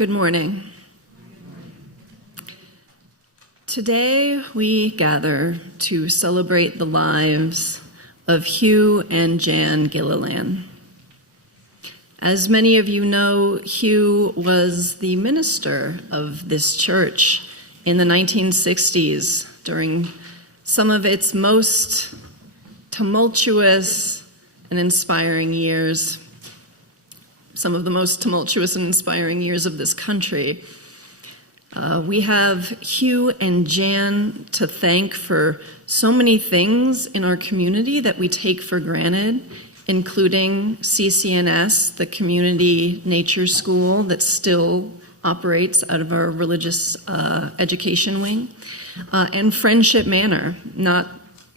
Good morning. Today we gather to celebrate the lives of Hugh and Jan Gillilan. As many of you know, Hugh was the minister of this church in the 1960s during some of its most tumultuous and inspiring years. Some of the most tumultuous and inspiring years of this country. We have Hugh and Jan to thank for so many things in our community that we take for granted, including CCNS, the community nature school that still operates out of our religious education wing, and Friendship Manor, not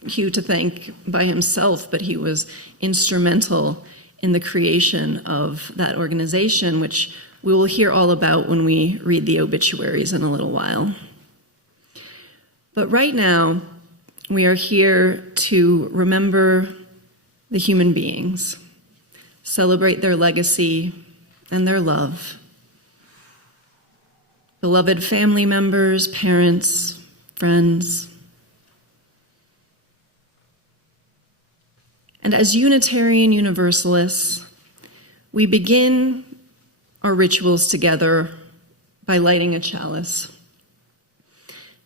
Hugh to thank by himself, but he was instrumental in the creation of that organization, which we will hear all about when we read the obituaries in a little while. But right now, we are here to remember the human beings, celebrate their legacy and their love. Beloved family members, parents, friends. And as Unitarian Universalists, we begin our rituals together by lighting a chalice.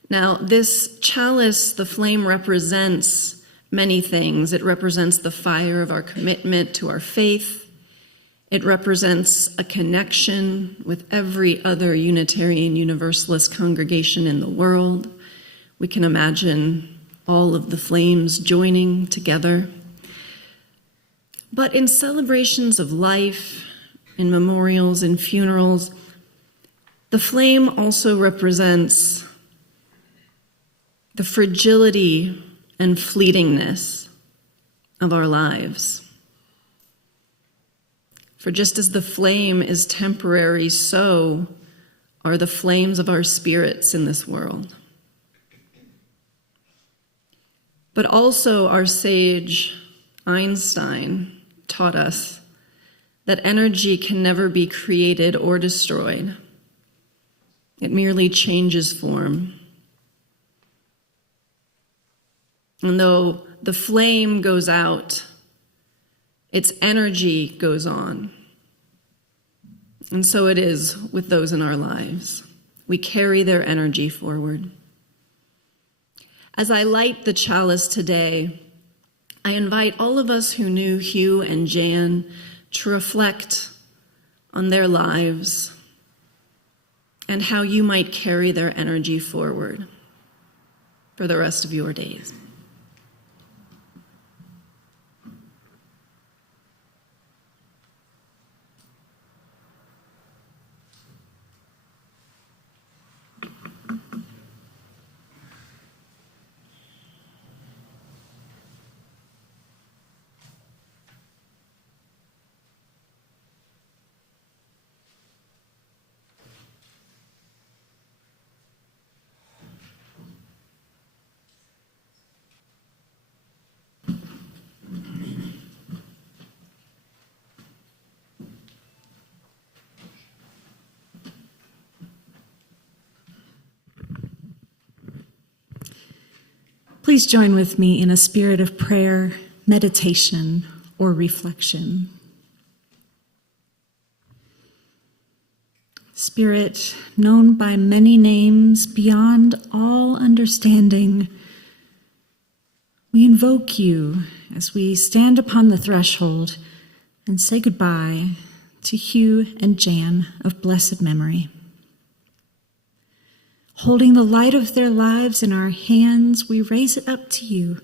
Now, this chalice, the flame, represents many things. It represents the fire of our commitment to our faith. It represents a connection with every other Unitarian Universalist congregation in the world. We can imagine all of the flames joining together. But in celebrations of life, in memorials, in funerals, the flame also represents the fragility and fleetingness of our lives. For just as the flame is temporary, so are the flames of our spirits in this world. But also our sage Einstein taught us that energy can never be created or destroyed. It merely changes form. And though the flame goes out, its energy goes on. And so it is with those in our lives. We carry their energy forward. As I light the chalice today, I invite all of us who knew Hugh and Jan to reflect on their lives and how you might carry their energy forward for the rest of your days. Please join with me in a spirit of prayer, meditation, or reflection. Spirit, known by many names beyond all understanding, we invoke you as we stand upon the threshold and say goodbye to Hugh and Jan of blessed memory. Holding the light of their lives in our hands, we raise it up to you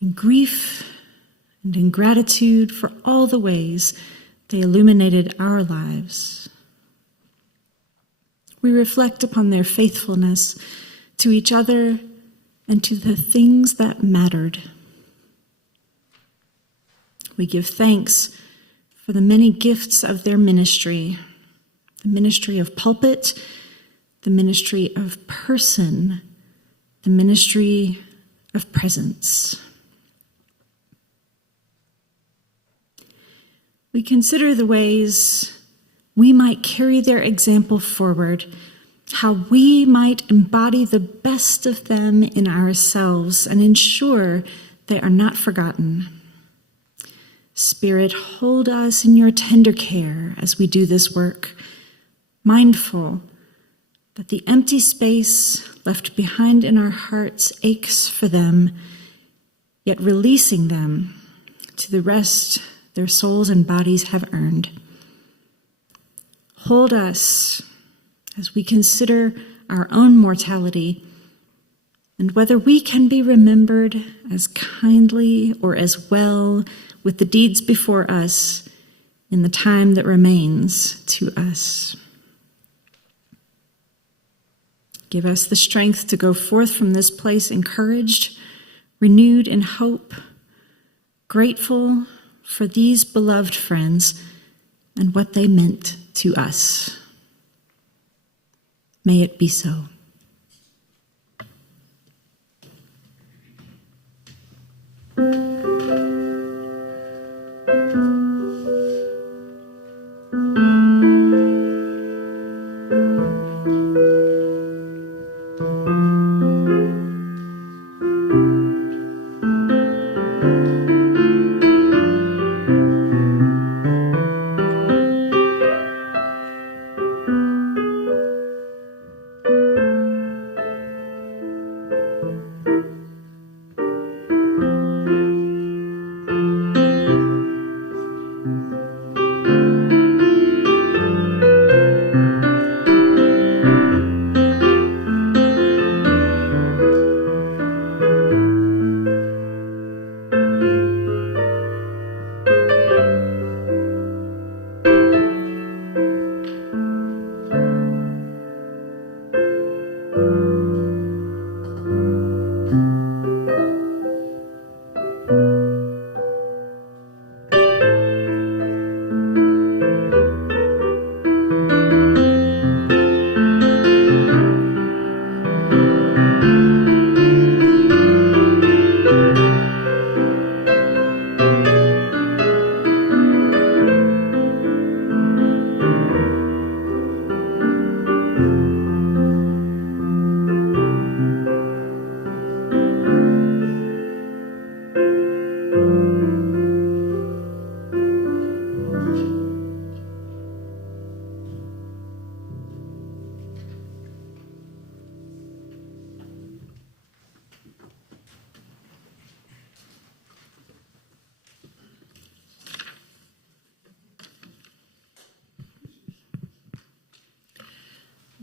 in grief and in gratitude for all the ways they illuminated our lives. We reflect upon their faithfulness to each other and to the things that mattered. We give thanks for the many gifts of their ministry, the ministry of pulpit, the ministry of person, the ministry of presence. We consider the ways we might carry their example forward, how we might embody the best of them in ourselves and ensure they are not forgotten. Spirit, hold us in your tender care as we do this work, mindful that the empty space left behind in our hearts aches for them, yet releasing them to the rest their souls and bodies have earned. Hold us as we consider our own mortality and whether we can be remembered as kindly or as well with the deeds before us in the time that remains to us. Give us the strength to go forth from this place encouraged, renewed in hope, grateful for these beloved friends and what they meant to us. May it be so.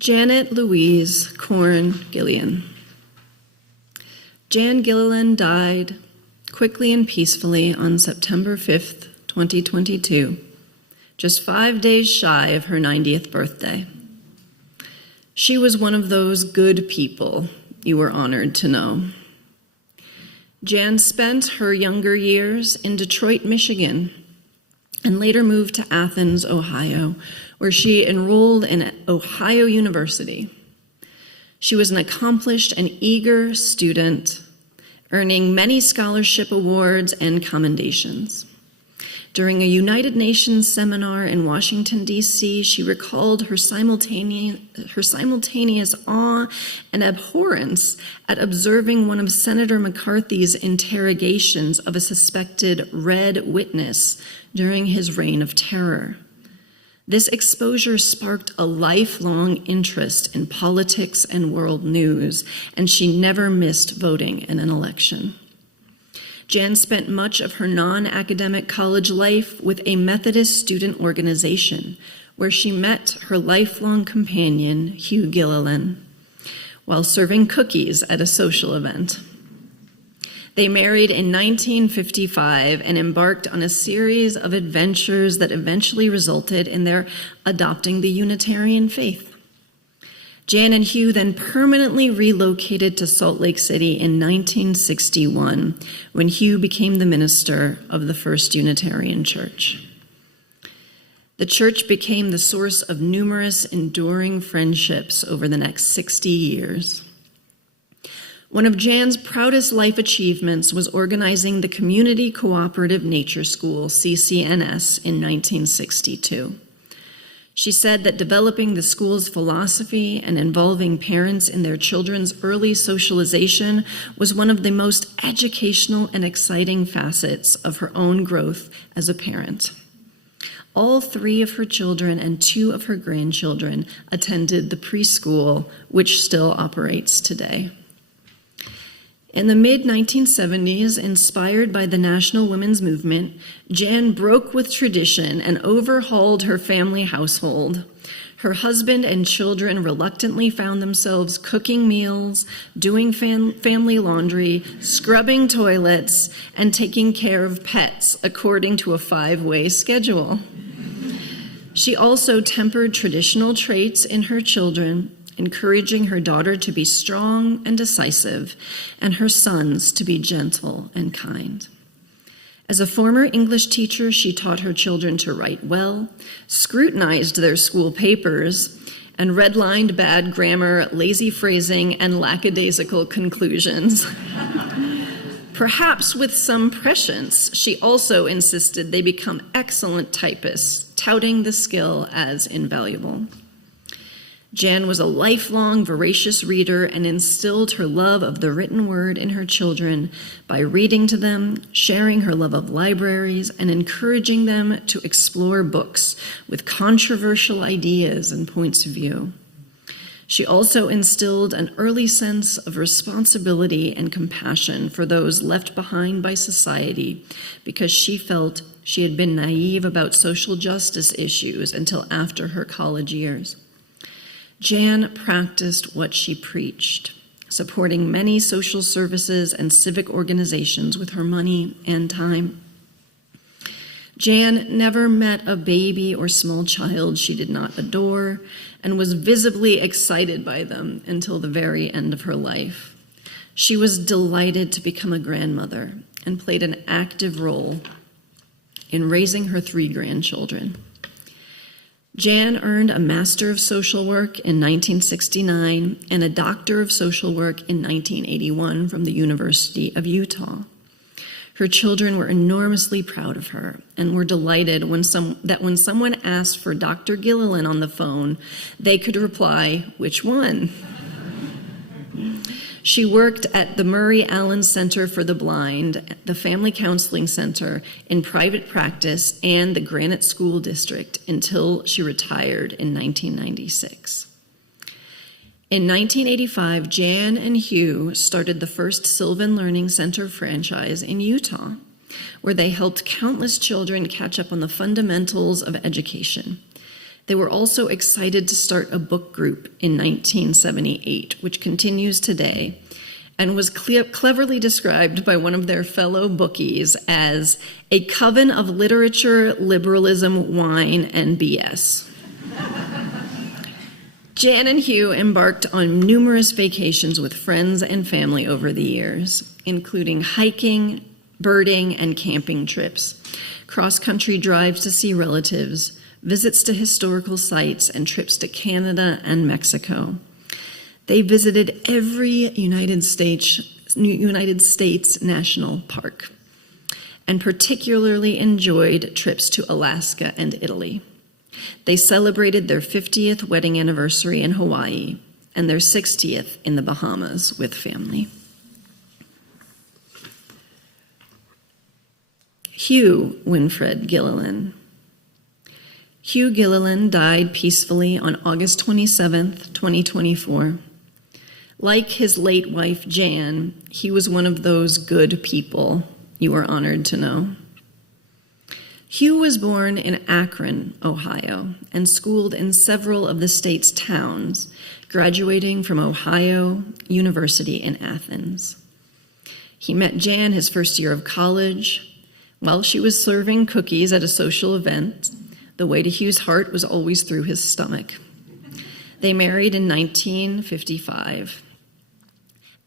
Janet Louise Corn Gillian. Jan Gillilan died quickly and peacefully on September 5th, 2022, just 5 days shy of her 90th birthday. She was one of those good people you were honored to know. Jan spent her younger years in Detroit, Michigan, and later moved to Athens, Ohio, where she enrolled in Ohio University. She was an accomplished and eager student, earning many scholarship awards and commendations. During a United Nations seminar in Washington, D.C., she recalled her simultaneous awe and abhorrence at observing one of Senator McCarthy's interrogations of a suspected Red witness during his reign of terror. This exposure sparked a lifelong interest in politics and world news, and she never missed voting in an election. Jan spent much of her non-academic college life with a Methodist student organization, where she met her lifelong companion, Hugh Gillilan, while serving cookies at a social event. They married in 1955 and embarked on a series of adventures that eventually resulted in their adopting the Unitarian faith. Jan and Hugh then permanently relocated to Salt Lake City in 1961, when Hugh became the minister of the First Unitarian Church. The church became the source of numerous enduring friendships over the next 60 years. One of Jan's proudest life achievements was organizing the Community Cooperative Nature School, CCNS, in 1962. She said that developing the school's philosophy and involving parents in their children's early socialization was one of the most educational and exciting facets of her own growth as a parent. All 3 of her children and 2 of her grandchildren attended the preschool, which still operates today. In the mid-1970s, inspired by the National Women's Movement, Jan broke with tradition and overhauled her family household. Her husband and children reluctantly found themselves cooking meals, doing family laundry, scrubbing toilets, and taking care of pets according to a 5-way schedule. She also tempered traditional traits in her children, encouraging her daughter to be strong and decisive, and her sons to be gentle and kind. As a former English teacher, she taught her children to write well, scrutinized their school papers, and redlined bad grammar, lazy phrasing, and lackadaisical conclusions. Perhaps with some prescience, she also insisted they become excellent typists, touting the skill as invaluable. Jan was a lifelong, voracious reader and instilled her love of the written word in her children by reading to them, sharing her love of libraries, and encouraging them to explore books with controversial ideas and points of view. She also instilled an early sense of responsibility and compassion for those left behind by society because she felt she had been naive about social justice issues until after her college years. Jan practiced what she preached, supporting many social services and civic organizations with her money and time. Jan never met a baby or small child she did not adore and was visibly excited by them until the very end of her life. She was delighted to become a grandmother and played an active role in raising her 3 grandchildren. Jan earned a Master of Social Work in 1969 and a Doctor of Social Work in 1981 from the University of Utah. Her children were enormously proud of her and were delighted when someone asked for Dr. Gillilan on the phone, they could reply, "Which one?" She worked at the Murray Allen Center for the Blind, the Family Counseling Center, in private practice, and the Granite School District until she retired in 1996. In 1985, Jan and Hugh started the first Sylvan Learning Center franchise in Utah, where they helped countless children catch up on the fundamentals of education. They were also excited to start a book group in 1978, which continues today, and was cleverly described by one of their fellow bookies as a coven of literature, liberalism, wine, and BS. Jan and Hugh embarked on numerous vacations with friends and family over the years, including hiking, birding, and camping trips, cross-country drives to see relatives, visits to historical sites, and trips to Canada and Mexico. They visited every United States national park, and particularly enjoyed trips to Alaska and Italy. They celebrated their 50th wedding anniversary in Hawaii and their 60th in the Bahamas with family. Hugh Winfred Gillilan. Hugh Gillilan died peacefully on August 27, 2024. Like his late wife, Jan, he was one of those good people you are honored to know. Hugh was born in Akron, Ohio, and schooled in several of the state's towns, graduating from Ohio University in Athens. He met Jan his first year of college. While she was serving cookies at a social event, the way to Hugh's heart was always through his stomach. They married in 1955.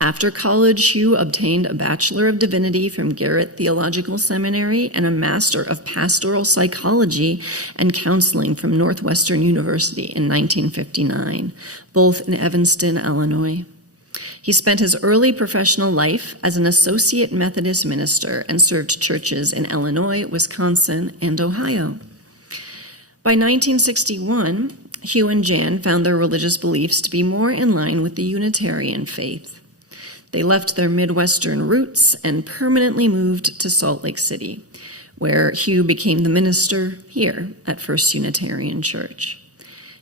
After college, Hugh obtained a Bachelor of Divinity from Garrett Theological Seminary and a Master of Pastoral Psychology and Counseling from Northwestern University in 1959, both in Evanston, Illinois. He spent his early professional life as an Associate Methodist minister and served churches in Illinois, Wisconsin, and Ohio. By 1961, Hugh and Jan found their religious beliefs to be more in line with the Unitarian faith. They left their Midwestern roots and permanently moved to Salt Lake City, where Hugh became the minister here at First Unitarian Church.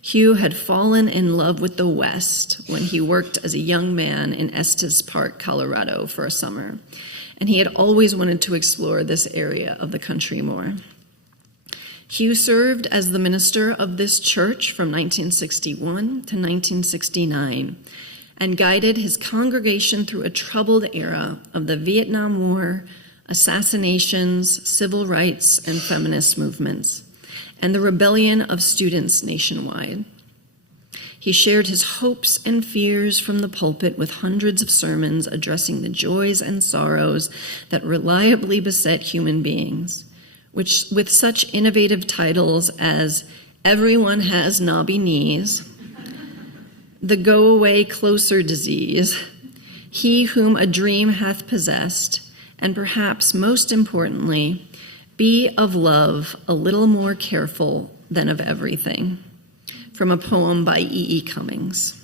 Hugh had fallen in love with the West when he worked as a young man in Estes Park, Colorado for a summer, and he had always wanted to explore this area of the country more. Hugh served as the minister of this church from 1961 to 1969 and guided his congregation through a troubled era of the Vietnam War, assassinations, civil rights, and feminist movements, and the rebellion of students nationwide. He shared his hopes and fears from the pulpit with hundreds of sermons addressing the joys and sorrows that reliably beset human beings, which with such innovative titles as Everyone Has Knobby Knees, The Go Away Closer Disease, He Whom a Dream Hath Possessed, and perhaps most importantly, Be of Love a Little More Careful Than of Everything, from a poem by E.E. Cummings.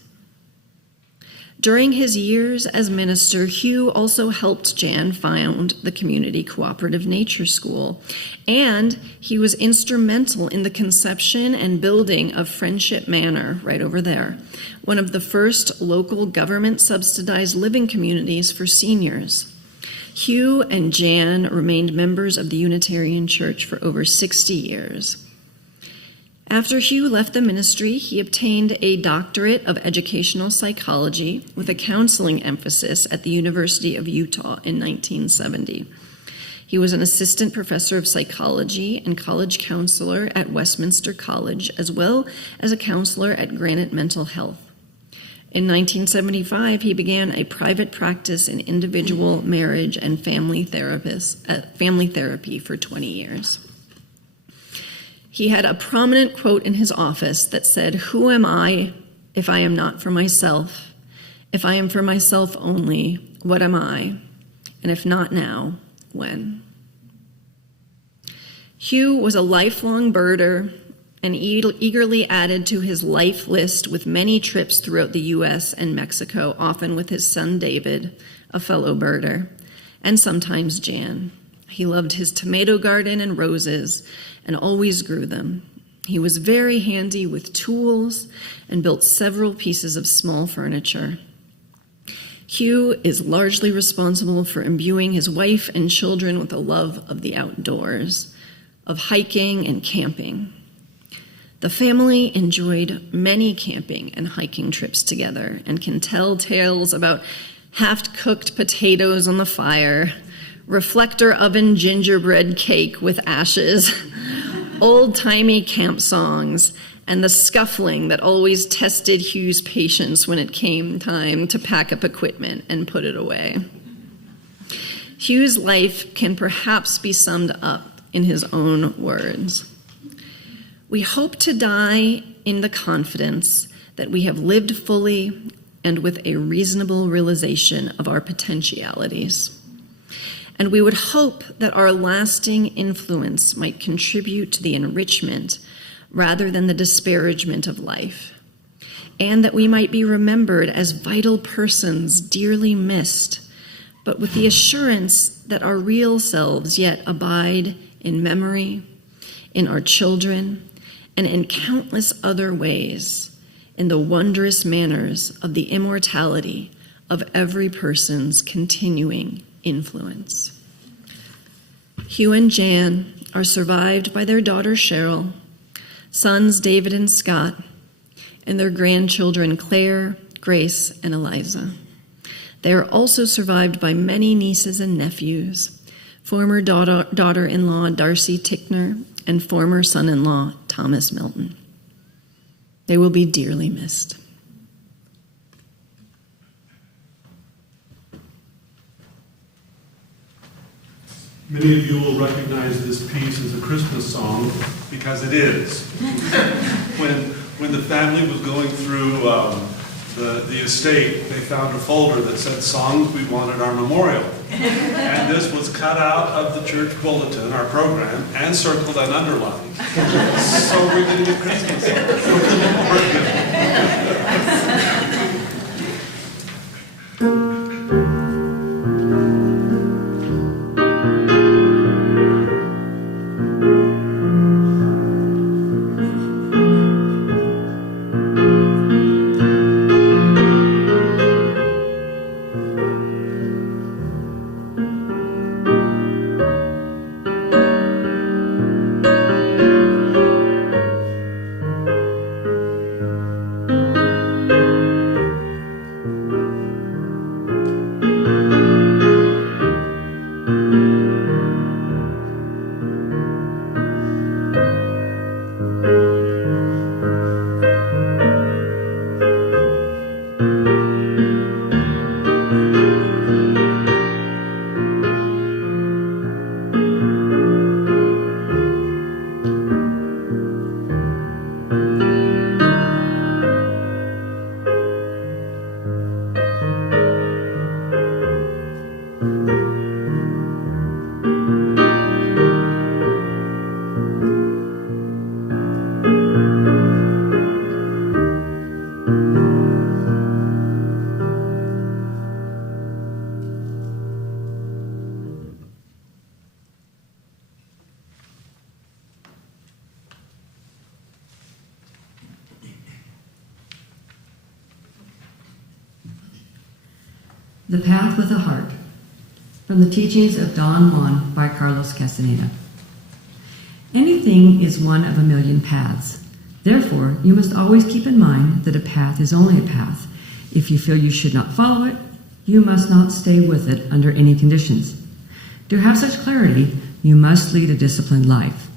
During his years as minister, Hugh also helped Jan found the Community Cooperative Nature School, and he was instrumental in the conception and building of Friendship Manor right over there, one of the first local government-subsidized living communities for seniors. Hugh and Jan remained members of the Unitarian Church for over 60 years. After Hugh left the ministry, he obtained a doctorate of educational psychology with a counseling emphasis at the University of Utah in 1970. He was an assistant professor of psychology and college counselor at Westminster College, as well as a counselor at Granite Mental Health. In 1975, he began a private practice in individual, marriage, and family therapy for 20 years. He had a prominent quote in his office that said, "Who am I if I am not for myself? If I am for myself only, what am I? And if not now, when?" Hugh was a lifelong birder and eagerly added to his life list with many trips throughout the U.S. and Mexico, often with his son David, a fellow birder, and sometimes Jan. He loved his tomato garden and roses and always grew them. He was very handy with tools and built several pieces of small furniture. Hugh is largely responsible for imbuing his wife and children with a love of the outdoors, of hiking and camping. The family enjoyed many camping and hiking trips together and can tell tales about half-cooked potatoes on the fire, reflector oven gingerbread cake with ashes, old-timey camp songs, and the scuffling that always tested Hugh's patience when it came time to pack up equipment and put it away. Hugh's life can perhaps be summed up in his own words. We hope to die in the confidence that we have lived fully and with a reasonable realization of our potentialities. And we would hope that our lasting influence might contribute to the enrichment rather than the disparagement of life, and that we might be remembered as vital persons dearly missed, but with the assurance that our real selves yet abide in memory, in our children, and in countless other ways, in the wondrous manners of the immortality of every person's continuing influence. Hugh and Jan are survived by their daughter Sheryl, sons David and Scott, and their grandchildren Claire, Grace, and Eliza. They are also survived by many nieces and nephews, former daughter-in-law Darcy Tickner, and former son-in-law Thomas Milton. They will be dearly missed. Many of you will recognize this piece as a Christmas song because it is. When the family was going through the estate, they found a folder that said songs we want at our memorial. And this was cut out of the church bulletin, our program, and circled and underlined. So we're going to get Christmas. We're good. The Path with a Heart, from the Teachings of Don Juan by Carlos Castaneda. Anything is one of a million paths. Therefore, you must always keep in mind that a path is only a path. If you feel you should not follow it, you must not stay with it under any conditions. To have such clarity, you must lead a disciplined life.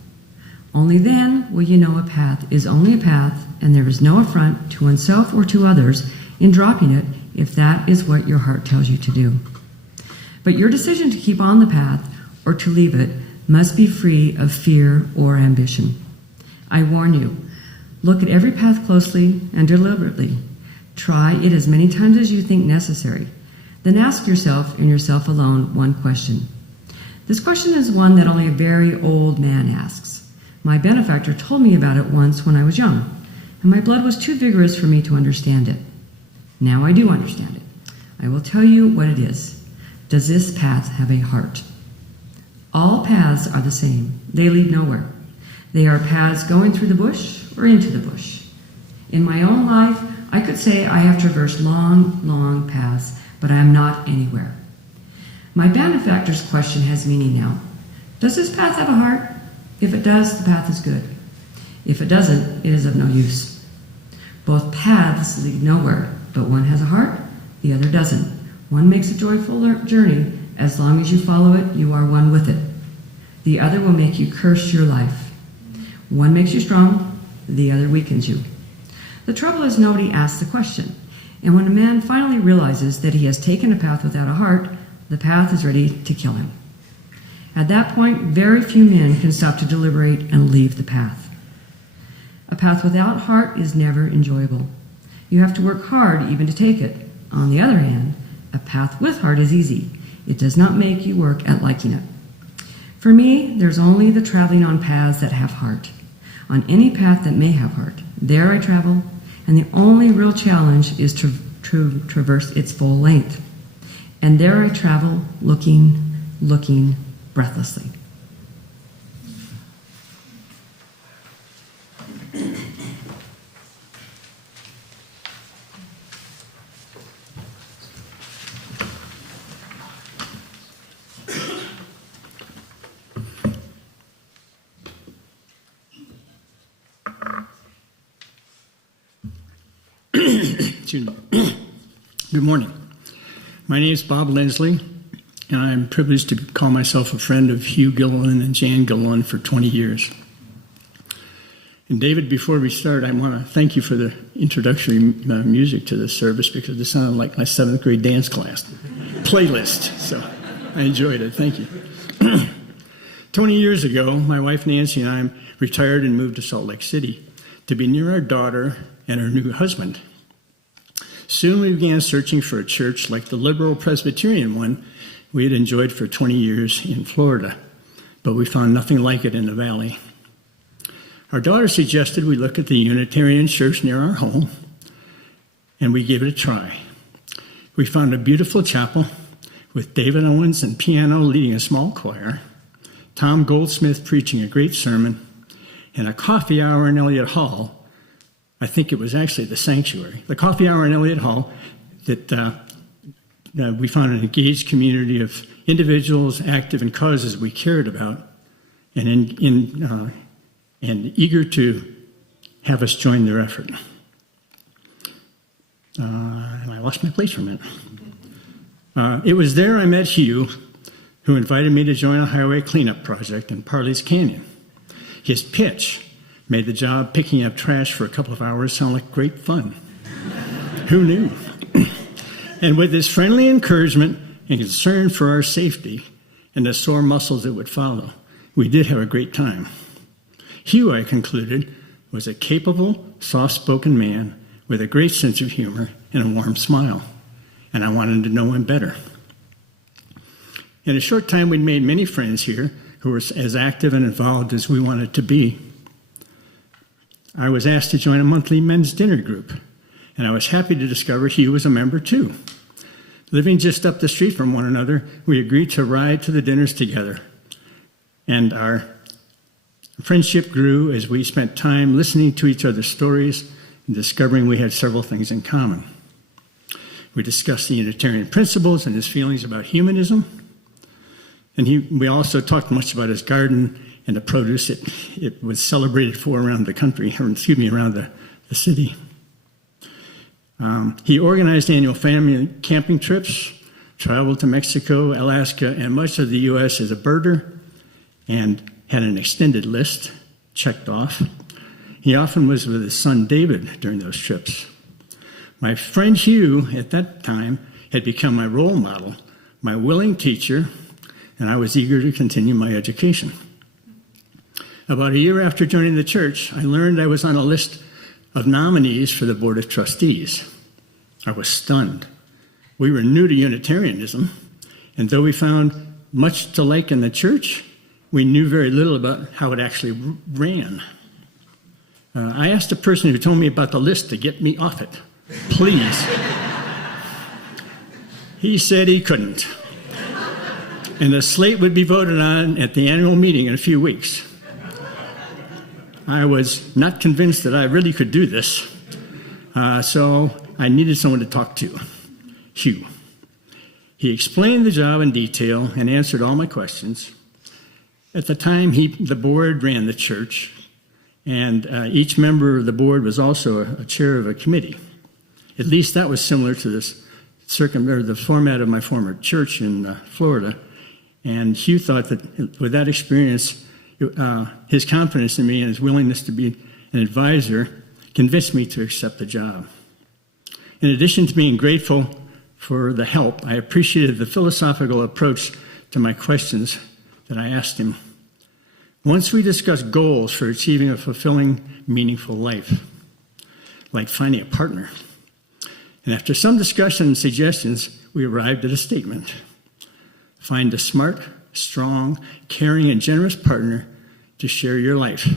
Only then will you know a path is only a path, and there is no affront to oneself or to others in dropping it if that is what your heart tells you to do. But your decision to keep on the path or to leave it must be free of fear or ambition. I warn you, look at every path closely and deliberately. Try it as many times as you think necessary. Then ask yourself and yourself alone one question. This question is one that only a very old man asks. My benefactor told me about it once when I was young, and my blood was too vigorous for me to understand it. Now I do understand it. I will tell you what it is. Does this path have a heart? All paths are the same. They lead nowhere. They are paths going through the bush or into the bush. In my own life, I could say I have traversed long, long paths, but I am not anywhere. My benefactor's question has meaning now. Does this path have a heart? If it does, the path is good. If it doesn't, it is of no use. Both paths lead nowhere, but one has a heart, the other doesn't. One makes a joyful journey. As long as you follow it, you are one with it. The other will make you curse your life. One makes you strong, the other weakens you. The trouble is nobody asks the question. And when a man finally realizes that he has taken a path without a heart, the path is ready to kill him. At that point, very few men can stop to deliberate and leave the path. A path without heart is never enjoyable. You have to work hard even to take it. On the other hand, a path with heart is easy. It does not make you work at liking it. For me, there's only the traveling on paths that have heart. On any path that may have heart, there I travel, and the only real challenge is to traverse its full length. And there I travel, looking breathlessly. Good morning. My name is Bob Lindsley, and I'm privileged to call myself a friend of Hugh Gillilan and Jan Gillilan for 20 years. And David, before we start, I want to thank you for the introductory music to this service because it sounded like my 7th grade dance class playlist, so I enjoyed it. Thank you. 20 years ago, my wife Nancy and I retired and moved to Salt Lake City to be near our daughter and her new husband. Soon we began searching for a church like the liberal Presbyterian one we had enjoyed for 20 years in Florida, but we found nothing like it in the valley. Our daughter suggested we look at the Unitarian church near our home, and we gave it a try. We found a beautiful chapel with David Owens and piano leading a small choir, Tom Goldsmith preaching a great sermon, and a coffee hour in Elliott Hall. I think it was actually the sanctuary. The coffee hour in Elliott Hall that we found an engaged community of individuals active in causes we cared about and eager to have us join their effort. And I lost my place for a minute. It was there I met Hugh, who invited me to join a highway cleanup project in Parley's Canyon. His pitch made the job picking up trash for a couple of hours sound like great fun. Who knew? And with his friendly encouragement and concern for our safety and the sore muscles that would follow, we did have a great time. Hugh, I concluded, was a capable, soft-spoken man with a great sense of humor and a warm smile, and I wanted to know him better. In a short time, we'd made many friends here who were as active and involved as we wanted to be. I was asked to join a monthly men's dinner group, and I was happy to discover Hugh was a member too. Living just up the street from one another, we agreed to ride to the dinners together, and our friendship grew as we spent time listening to each other's stories and discovering we had several things in common. We discussed the Unitarian principles and his feelings about humanism, and we also talked much about his garden and the produce it was celebrated for around the country, around the city. He organized annual family camping trips, traveled to Mexico, Alaska, and much of the U.S. as a birder, and had an extended list checked off. He often was with his son David during those trips. My friend Hugh, at that time, had become my role model, my willing teacher, and I was eager to continue my education. About a year after joining the church, I learned I was on a list of nominees for the Board of Trustees. I was stunned. We were new to Unitarianism, and though we found much to like in the church, we knew very little about how it actually ran. I asked the person who told me about the list to get me off it. Please. He said he couldn't. And the slate would be voted on at the annual meeting in a few weeks. I was not convinced that I really could do this, so I needed someone to talk to, Hugh. He explained the job in detail and answered all my questions. At the time, the board ran the church, and each member of the board was also a chair of a committee. At least that was similar to the format of my former church in Florida. And Hugh thought that with that experience, his confidence in me and his willingness to be an advisor convinced me to accept the job. In addition to being grateful for the help, I appreciated the philosophical approach to my questions that I asked him. Once we discussed goals for achieving a fulfilling, meaningful life, like finding a partner. And after some discussion and suggestions, we arrived at a statement. Find a smart, strong, caring, and generous partner to share your life.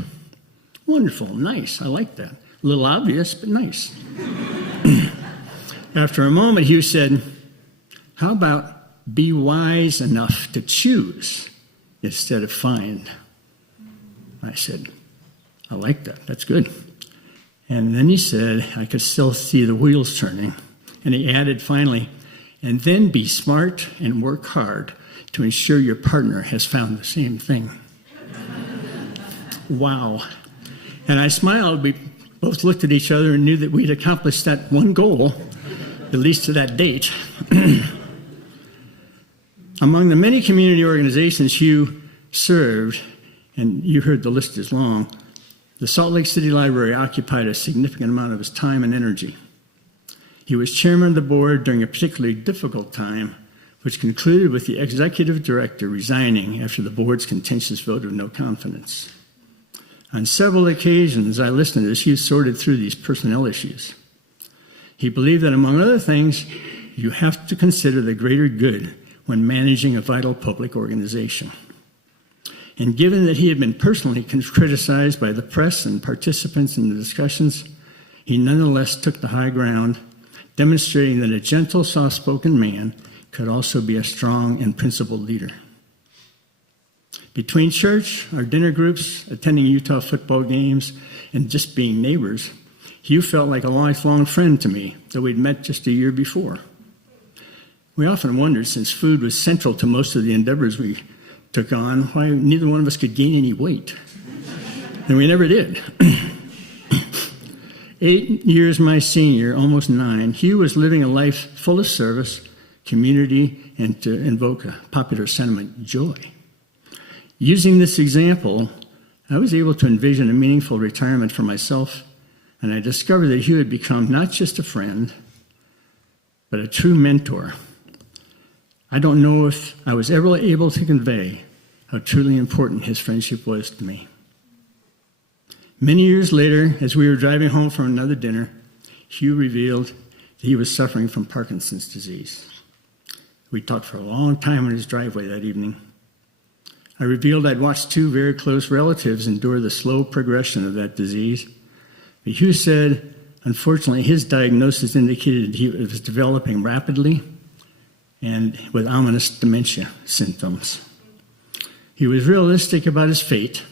Wonderful, nice, I like that. A little obvious, but nice. After a moment, Hugh said, how about be wise enough to choose instead of find? I said, I like that, that's good. And then he said, I could still see the wheels turning. And he added finally, and then be smart and work hard to ensure your partner has found the same thing. Wow. And I smiled. We both looked at each other and knew that we'd accomplished that one goal, at least to that date. Among the many community organizations Hugh served, and you heard the list is long, the Salt Lake City Library occupied a significant amount of his time and energy. He was chairman of the board during a particularly difficult time, which concluded with the executive director resigning after the board's contentious vote of no confidence. On several occasions, I listened as Hugh sorted through these personnel issues. He believed that, among other things, you have to consider the greater good when managing a vital public organization. And given that he had been personally criticized by the press and participants in the discussions, he nonetheless took the high ground, demonstrating that a gentle, soft-spoken man could also be a strong and principled leader. Between church, our dinner groups, attending Utah football games, and just being neighbors, Hugh felt like a lifelong friend to me, though we'd met just a year before. We often wondered, since food was central to most of the endeavors we took on, why neither one of us could gain any weight. And we never did. 8 years my senior, almost 9, Hugh was living a life full of service, community, and to invoke a popular sentiment, joy. Using this example, I was able to envision a meaningful retirement for myself, and I discovered that Hugh had become not just a friend, but a true mentor. I don't know if I was ever able to convey how truly important his friendship was to me. Many years later, as we were driving home from another dinner, Hugh revealed that he was suffering from Parkinson's disease. We talked for a long time in his driveway that evening. I revealed I'd watched 2 very close relatives endure the slow progression of that disease. But Hugh said, unfortunately, his diagnosis indicated he was developing rapidly and with ominous dementia symptoms. He was realistic about his fate,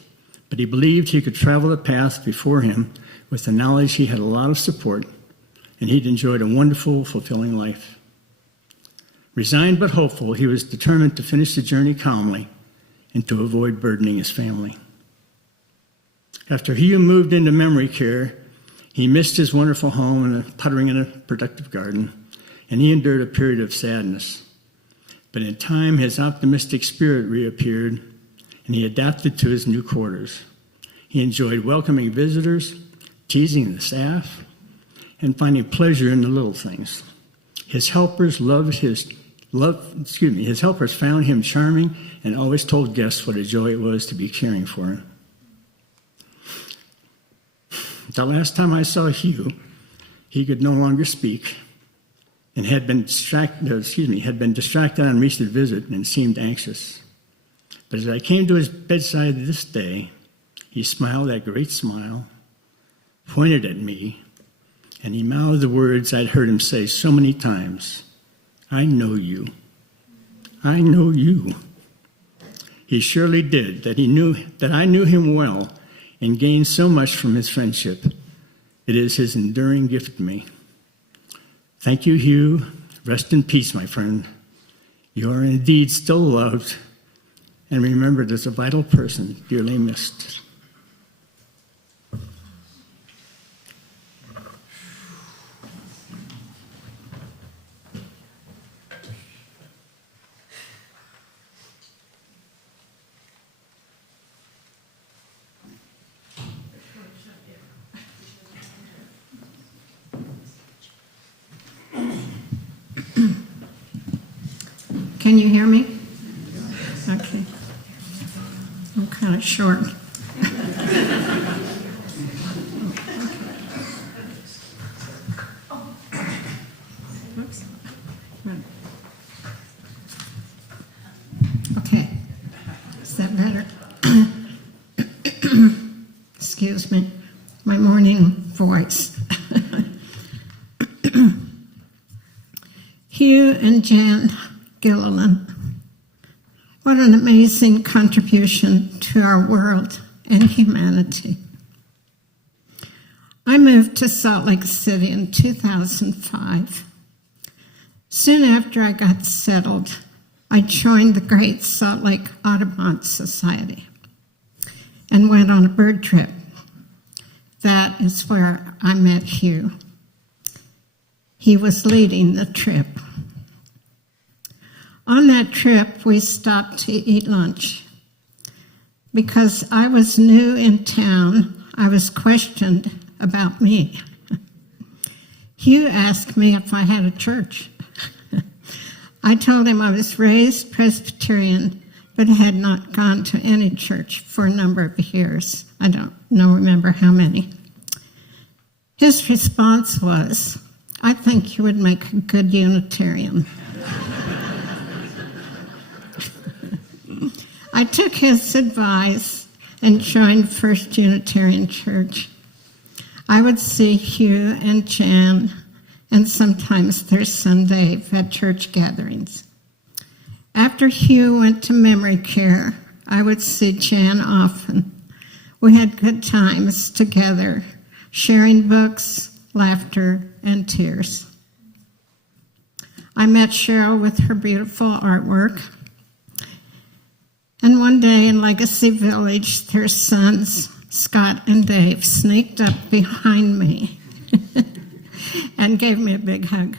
but he believed he could travel the path before him with the knowledge he had a lot of support and he'd enjoyed a wonderful, fulfilling life. Resigned but hopeful, he was determined to finish the journey calmly and to avoid burdening his family. After Hugh moved into memory care, he missed his wonderful home and puttering in a productive garden, and he endured a period of sadness. But in time, his optimistic spirit reappeared, and he adapted to his new quarters. He enjoyed welcoming visitors, teasing the staff, and finding pleasure in the little things. His helpers his helpers found him charming and always told guests what a joy it was to be caring for him. The last time I saw Hugh, he could no longer speak and had been distracted on recent visit and seemed anxious. But as I came to his bedside this day, he smiled that great smile, pointed at me, and he mouthed the words I'd heard him say so many times, "I know you. I know you." He surely did, that I knew him well and gained so much from his friendship. It is his enduring gift to me. Thank you, Hugh. Rest in peace, my friend. You are indeed still loved and remembered as a vital person dearly missed. Can you hear me? Okay. I'm kind of short. Oops. Okay. Is that better? Excuse me. My morning voice. Hugh and Jan Gillilan. What an amazing contribution to our world and humanity. I moved to Salt Lake City in 2005. Soon after I got settled, I joined the Great Salt Lake Audubon Society and went on a bird trip. That is where I met Hugh. He was leading the trip. On that trip, we stopped to eat lunch. Because I was new in town, I was questioned about me. Hugh asked me if I had a church. I told him I was raised Presbyterian, but had not gone to any church for a number of years. I don't remember how many. His response was, "I think you would make a good Unitarian." I took his advice and joined First Unitarian Church. I would see Hugh and Jan and sometimes their son Dave at church gatherings. After Hugh went to memory care, I would see Jan often. We had good times together, sharing books, laughter, and tears. I met Sheryl with her beautiful artwork. And one day in Legacy Village, their sons, Scott and Dave, sneaked up behind me and gave me a big hug.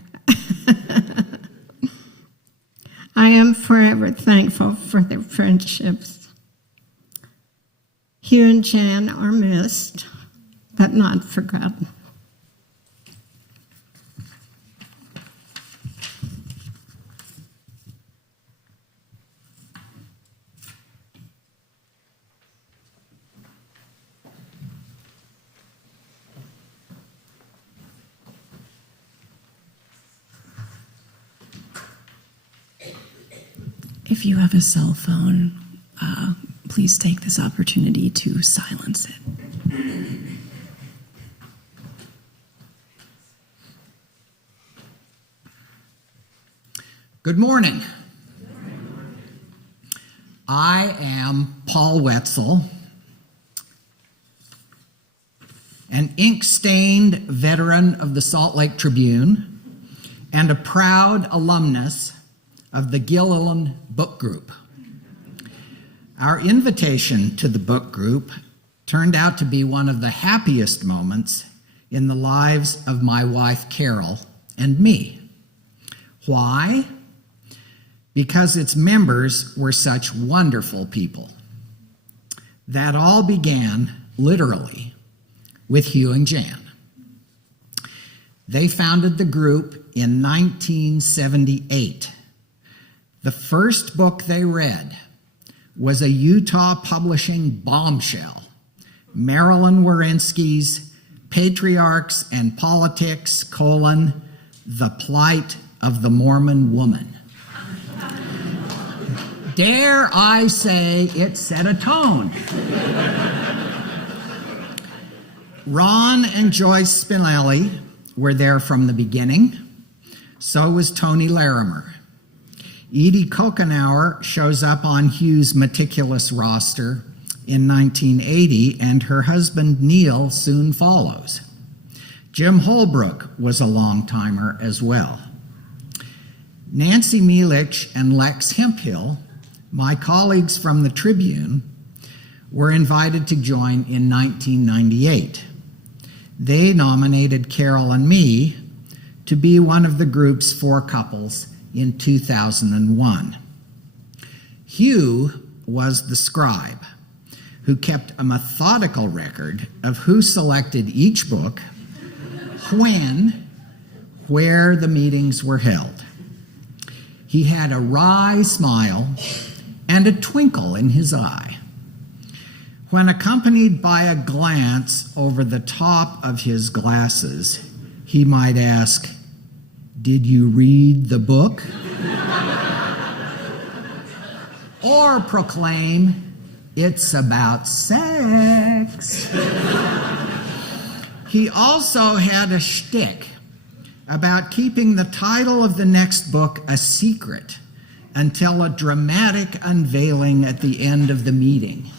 I am forever thankful for their friendships. Hugh and Jan are missed, but not forgotten. If you have a cell phone, please take this opportunity to silence it. Good morning. I am Paul Wetzel, an ink-stained veteran of the Salt Lake Tribune and a proud alumnus of the Gillilan Book Group. Our invitation to the book group turned out to be one of the happiest moments in the lives of my wife Carol and me. Why? Because its members were such wonderful people. That all began, literally, with Hugh and Jan. They founded the group in 1978. The first book they read was a Utah publishing bombshell, Marilyn Warinsky's Patriarchs and Politics, The Plight of the Mormon Woman. Dare I say it set a tone. Ron and Joyce Spinelli were there from the beginning. So was Tony Larimer. Edie Kokenauer shows up on Hugh's meticulous roster in 1980, and her husband Neil soon follows. Jim Holbrook was a long-timer as well. Nancy Mielich and Lex Hemphill, my colleagues from the Tribune, were invited to join in 1998. They nominated Carol and me to be one of the group's 4 couples in 2001. Hugh was the scribe who kept a methodical record of who selected each book, when, where the meetings were held. He had a wry smile and a twinkle in his eye. When accompanied by a glance over the top of his glasses, he might ask, "Did you read the book?" Or proclaim, "It's about sex." He also had a shtick about keeping the title of the next book a secret until a dramatic unveiling at the end of the meeting.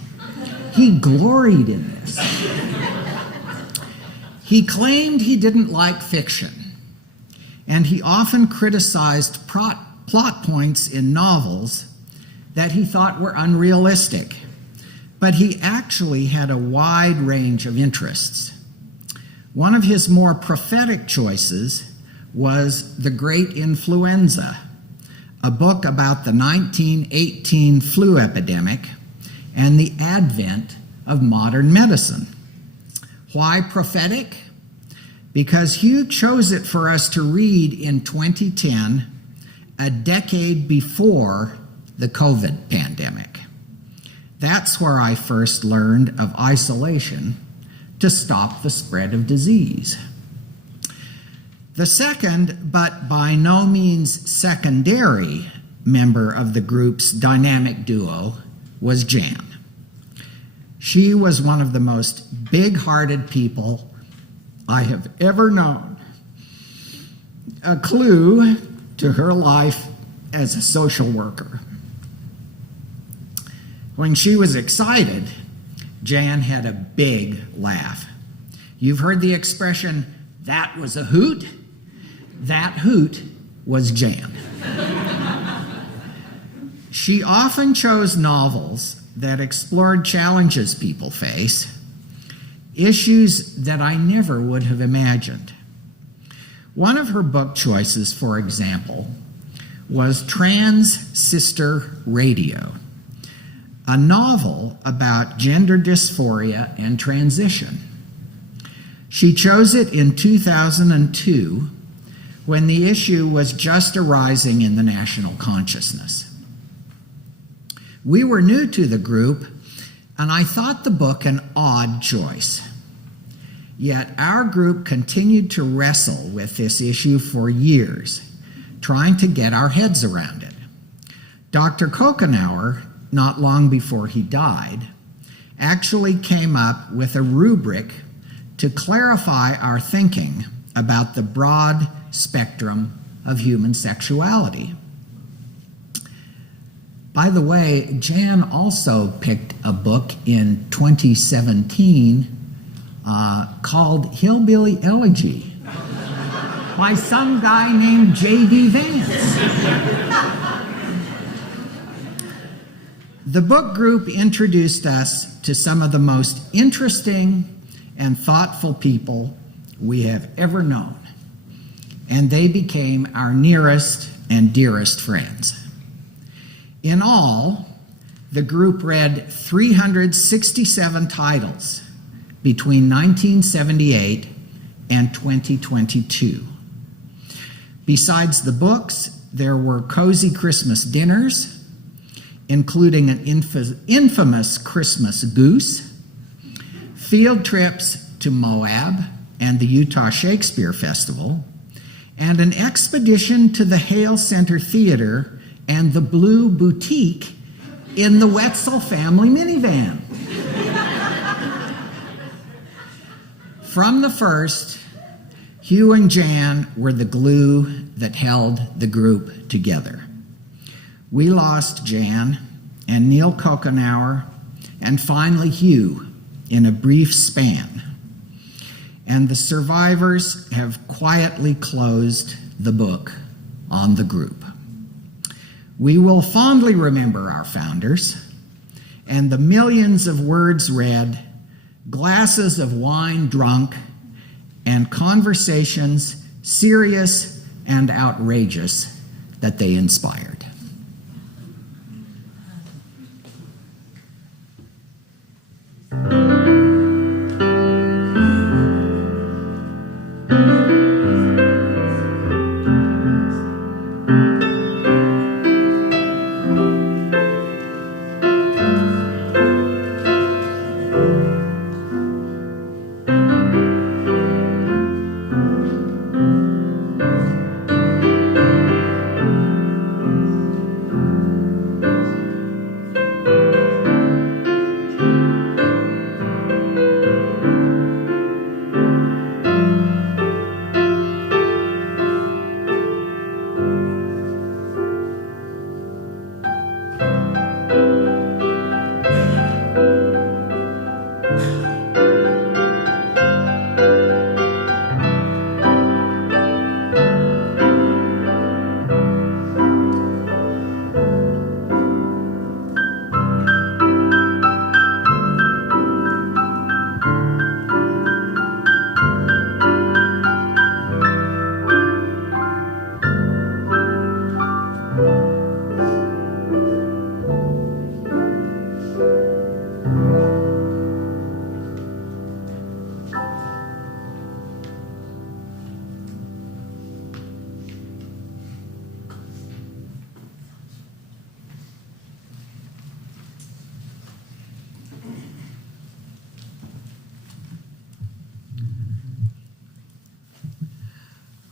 He gloried in this. He claimed he didn't like fiction, and he often criticized plot points in novels that he thought were unrealistic, but he actually had a wide range of interests. One of his more prophetic choices was The Great Influenza, a book about the 1918 flu epidemic and the advent of modern medicine. Why prophetic? Because Hugh chose it for us to read in 2010, a decade before the COVID pandemic. That's where I first learned of isolation to stop the spread of disease. The second, but by no means secondary, member of the group's dynamic duo was Jan. She was one of the most big-hearted people I have ever known. A clue to her life as a social worker. When she was excited, Jan had a big laugh. You've heard the expression, "that was a hoot"? That hoot was Jan. She often chose novels that explored challenges people face, issues that I never would have imagined. One of her book choices, for example, was Trans Sister Radio, a novel about gender dysphoria and transition. She chose it in 2002 when the issue was just arising in the national consciousness. We were new to the group, and I thought the book an odd choice. Yet our group continued to wrestle with this issue for years, trying to get our heads around it. Dr. Kokenauer, not long before he died, actually came up with a rubric to clarify our thinking about the broad spectrum of human sexuality. By the way, Jan also picked a book in 2017 called Hillbilly Elegy by some guy named J.D. Vance. The book group introduced us to some of the most interesting and thoughtful people we have ever known, and they became our nearest and dearest friends. In all, the group read 367 titles between 1978 and 2022. Besides the books, there were cozy Christmas dinners, including an infamous Christmas goose, field trips to Moab and the Utah Shakespeare Festival, and an expedition to the Hale Center Theater and the Blue Boutique in the Wetzel family minivan. From the first, Hugh and Jan were the glue that held the group together. We lost Jan and Neil Kokenauer and finally Hugh in a brief span. And the survivors have quietly closed the book on the group. We will fondly remember our founders and the millions of words read, glasses of wine drunk, and conversations serious and outrageous that they inspired.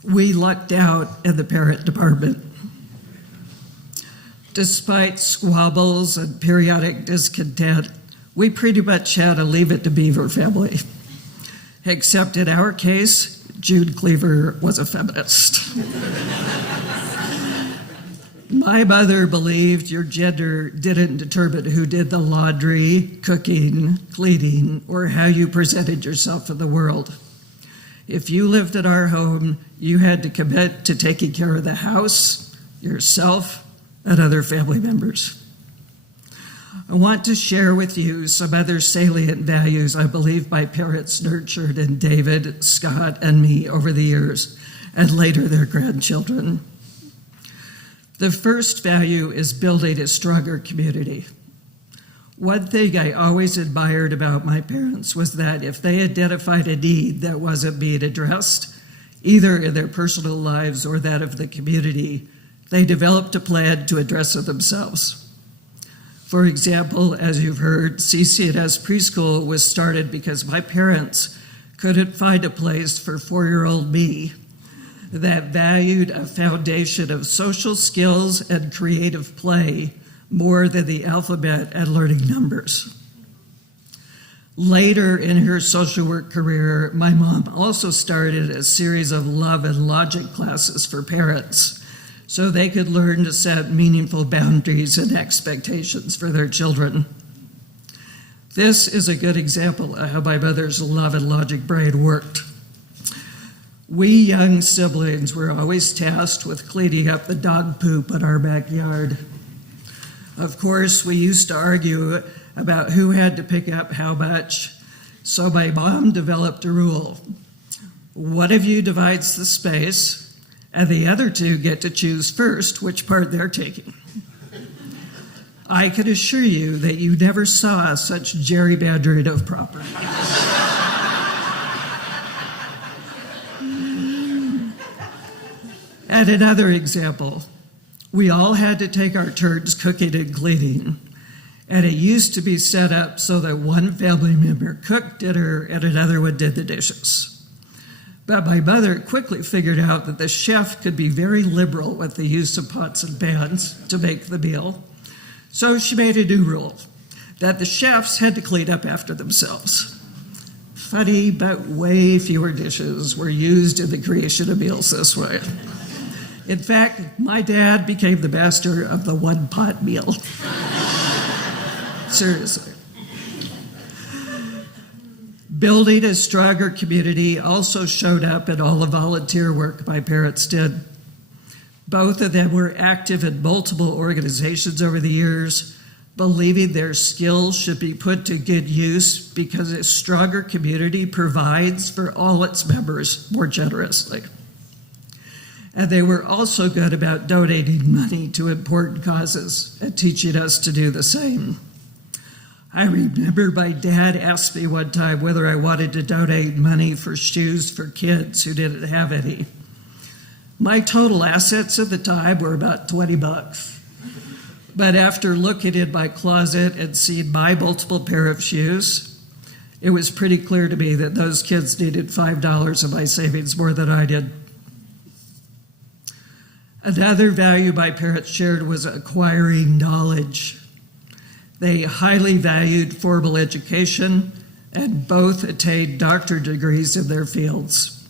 We lucked out at the parent department. Despite squabbles and periodic discontent, we pretty much had a Leave It to Beaver family. Except in our case, Jude Cleaver was a feminist. My mother believed your gender didn't determine who did the laundry, cooking, cleaning, or how you presented yourself in the world. If you lived in our home, you had to commit to taking care of the house, yourself, and other family members. I want to share with you some other salient values I believe my parents nurtured in David, Scott, and me over the years, and later their grandchildren. The first value is building a stronger community. One thing I always admired about my parents was that if they identified a need that wasn't being addressed, either in their personal lives or that of the community, they developed a plan to address it themselves. For example, as you've heard, CC&S preschool was started because my parents couldn't find a place for 4-year-old me that valued a foundation of social skills and creative play more than the alphabet and learning numbers. Later in her social work career, my mom also started a series of love and logic classes for parents so they could learn to set meaningful boundaries and expectations for their children. This is a good example of how my mother's love and logic brain worked. We young siblings were always tasked with cleaning up the dog poop in our backyard. Of course, we used to argue about who had to pick up how much, so my mom developed a rule. One of you divides the space, and the other two get to choose first which part they're taking. I can assure you that you never saw such gerrymandering of property. And another example, we all had to take our turns cooking and cleaning, and it used to be set up so that one family member cooked dinner and another one did the dishes. But my mother quickly figured out that the chef could be very liberal with the use of pots and pans to make the meal. So she made a new rule, that the chefs had to clean up after themselves. Funny, but way fewer dishes were used in the creation of meals this way. In fact, my dad became the master of the one-pot meal. Seriously. Building a stronger community also showed up in all the volunteer work my parents did. Both of them were active in multiple organizations over the years, believing their skills should be put to good use because a stronger community provides for all its members more generously. And they were also good about donating money to important causes and teaching us to do the same. I remember my dad asked me one time whether I wanted to donate money for shoes for kids who didn't have any. My total assets at the time were about $20. But after looking in my closet and seeing my multiple pair of shoes, it was pretty clear to me that those kids needed $5 of my savings more than I did. Another value my parents shared was acquiring knowledge. They highly valued formal education and both attained doctorate degrees in their fields.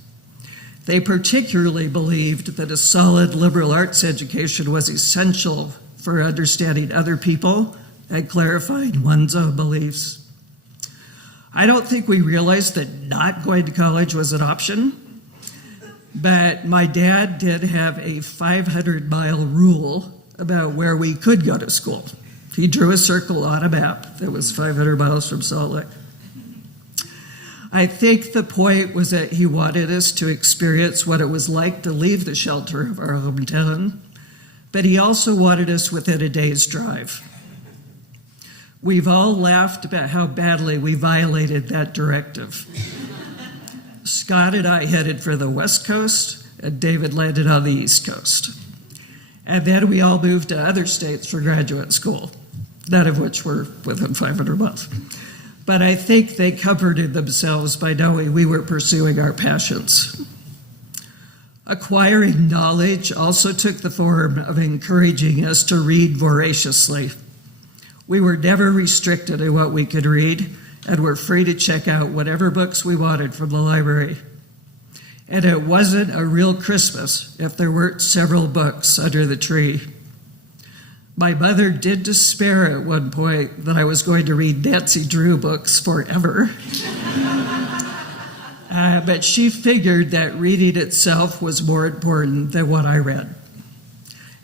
They particularly believed that a solid liberal arts education was essential for understanding other people and clarifying one's own beliefs. I don't think we realized that not going to college was an option. But my dad did have a 500-mile rule about where we could go to school. He drew a circle on a map that was 500 miles from Salt Lake. I think the point was that he wanted us to experience what it was like to leave the shelter of our hometown, but he also wanted us within a day's drive. We've all laughed about how badly we violated that directive. Scott and I headed for the West Coast, and David landed on the East Coast. And then we all moved to other states for graduate school, none of which were within 500 miles. But I think they comforted themselves by knowing we were pursuing our passions. Acquiring knowledge also took the form of encouraging us to read voraciously. We were never restricted in what we could read, and were free to check out whatever books we wanted from the library. And it wasn't a real Christmas if there weren't several books under the tree. My mother did despair at one point that I was going to read Nancy Drew books forever. But she figured that reading itself was more important than what I read.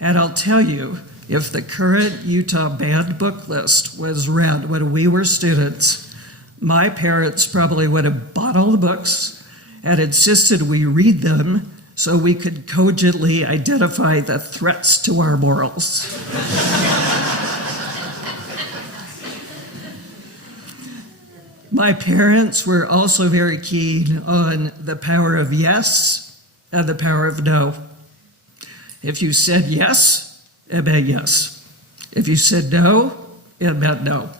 And I'll tell you, if the current Utah banned book list was read when we were students, my parents probably would have bought all the books and insisted we read them so we could cogently identify the threats to our morals. My parents were also very keen on the power of yes and the power of no. If you said yes, it meant yes. If you said no, it meant no.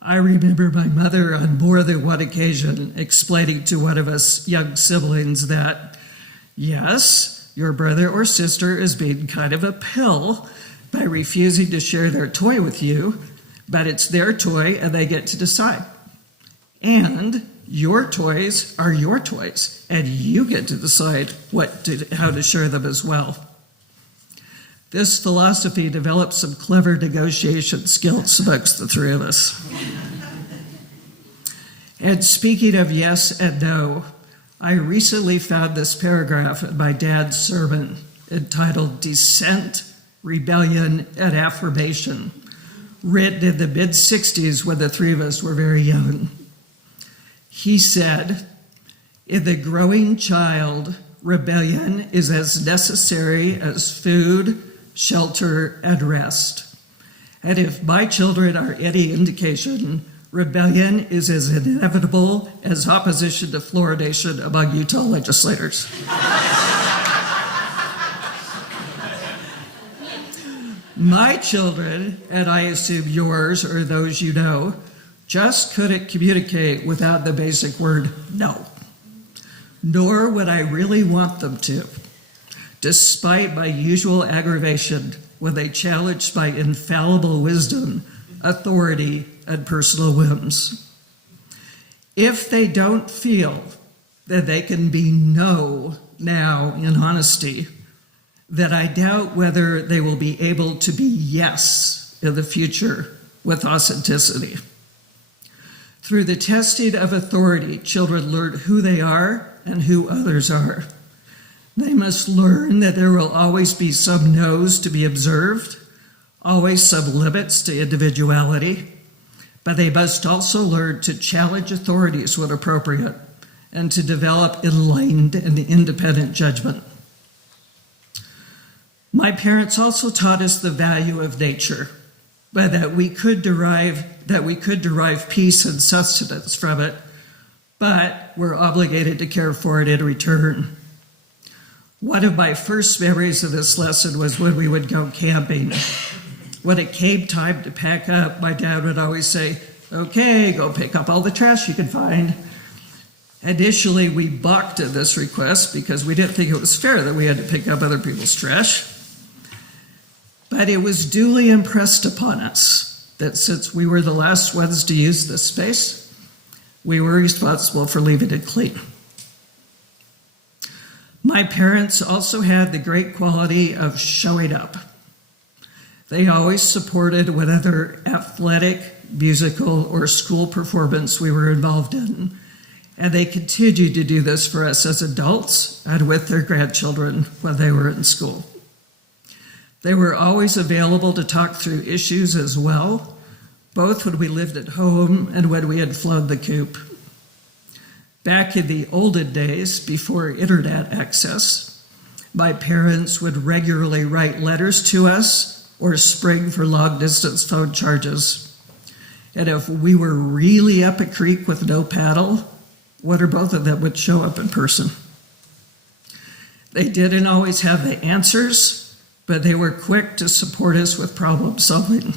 I remember my mother on more than one occasion explaining to one of us young siblings that, yes, your brother or sister is being kind of a pill by refusing to share their toy with you, but it's their toy and they get to decide. And your toys are your toys, and you get to decide how to share them as well. This philosophy developed some clever negotiation skills amongst the three of us. And speaking of yes and no, I recently found this paragraph in my dad's sermon entitled Dissent, Rebellion, and Affirmation, written in the mid-60s when the three of us were very young. He said, "In the growing child, rebellion is as necessary as food, shelter, and rest. And if my children are any indication, rebellion is as inevitable as opposition to fluoridation among Utah legislators." My children, and I assume yours or those you know, just couldn't communicate without the basic word no. Nor would I really want them to, despite my usual aggravation when they challenged my infallible wisdom, authority, and personal whims. If they don't feel that they can be no now in honesty, then I doubt whether they will be able to be yes in the future with authenticity. Through the testing of authority, children learn who they are and who others are. They must learn that there will always be some no's to be observed, always some limits to individuality, but they must also learn to challenge authorities when appropriate and to develop enlightened and independent judgment. My parents also taught us the value of nature, but that we could derive peace and sustenance from it, but we're obligated to care for it in return. One of my first memories of this lesson was when we would go camping. When it came time to pack up, my dad would always say, "Okay, go pick up all the trash you can find." Initially, we balked at this request because we didn't think it was fair that we had to pick up other people's trash. But it was duly impressed upon us that since we were the last ones to use this space, we were responsible for leaving it clean. My parents also had the great quality of showing up. They always supported whatever athletic, musical, or school performance we were involved in, and they continued to do this for us as adults and with their grandchildren when they were in school. They were always available to talk through issues as well, both when we lived at home and when we had flown the coop. Back in the olden days, before internet access, my parents would regularly write letters to us or spring for long-distance phone charges. And if we were really up a creek with no paddle, one or both of them would show up in person. They didn't always have the answers, but they were quick to support us with problem solving.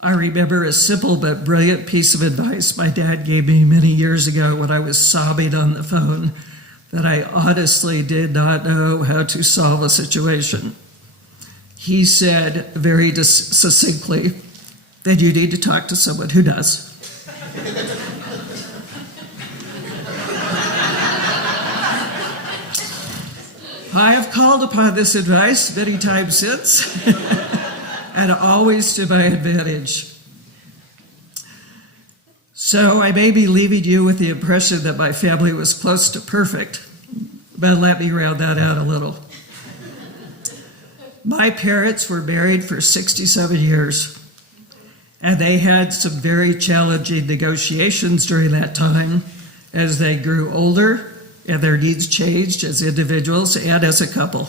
I remember a simple but brilliant piece of advice my dad gave me many years ago when I was sobbing on the phone that I honestly did not know how to solve a situation. He said very succinctly that you need to talk to someone who does. I have called upon this advice many times since, and always to my advantage. So I may be leaving you with the impression that my family was close to perfect, but let me round that out a little. My parents were married for 67 years, and they had some very challenging negotiations during that time as they grew older and their needs changed as individuals and as a couple.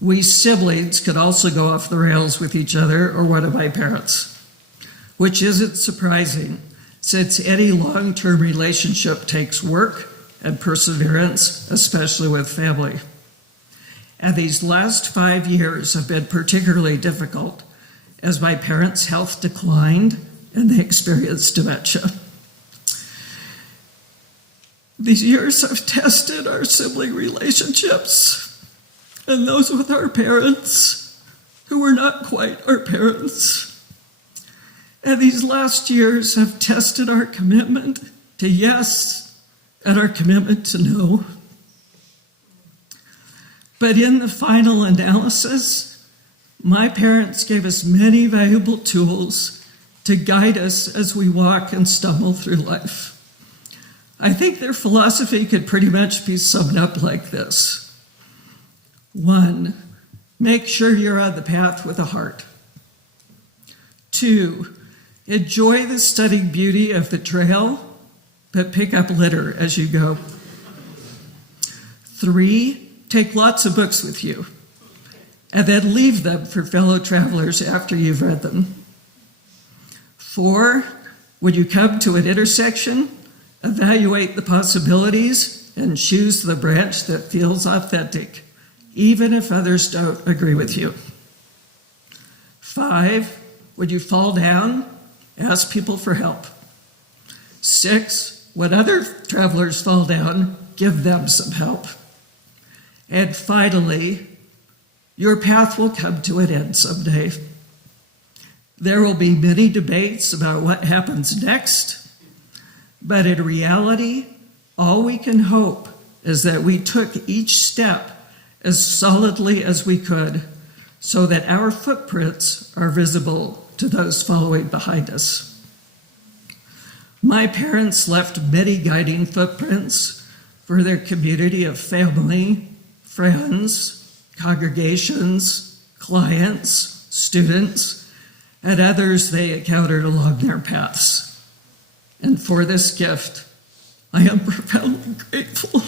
We siblings could also go off the rails with each other or one of my parents, which isn't surprising since any long-term relationship takes work and perseverance, especially with family. And these last 5 years have been particularly difficult as my parents' health declined and they experienced dementia. These years have tested our sibling relationships and those with our parents who were not quite our parents. And these last years have tested our commitment to yes and our commitment to no. But in the final analysis, my parents gave us many valuable tools to guide us as we walk and stumble through life. I think their philosophy could pretty much be summed up like this. 1, make sure you're on the path with a heart. 2, enjoy the stunning beauty of the trail, but pick up litter as you go. 3, take lots of books with you, and then leave them for fellow travelers after you've read them. 4, when you come to an intersection, evaluate the possibilities and choose the branch that feels authentic, even if others don't agree with you. 5, when you fall down, ask people for help. 6, when other travelers fall down, give them some help. And finally, your path will come to an end someday. There will be many debates about what happens next, but in reality, all we can hope is that we took each step as solidly as we could so that our footprints are visible to those following behind us. My parents left many guiding footprints for their community of family, friends, congregations, clients, students, and others they encountered along their paths. And for this gift, I am profoundly grateful.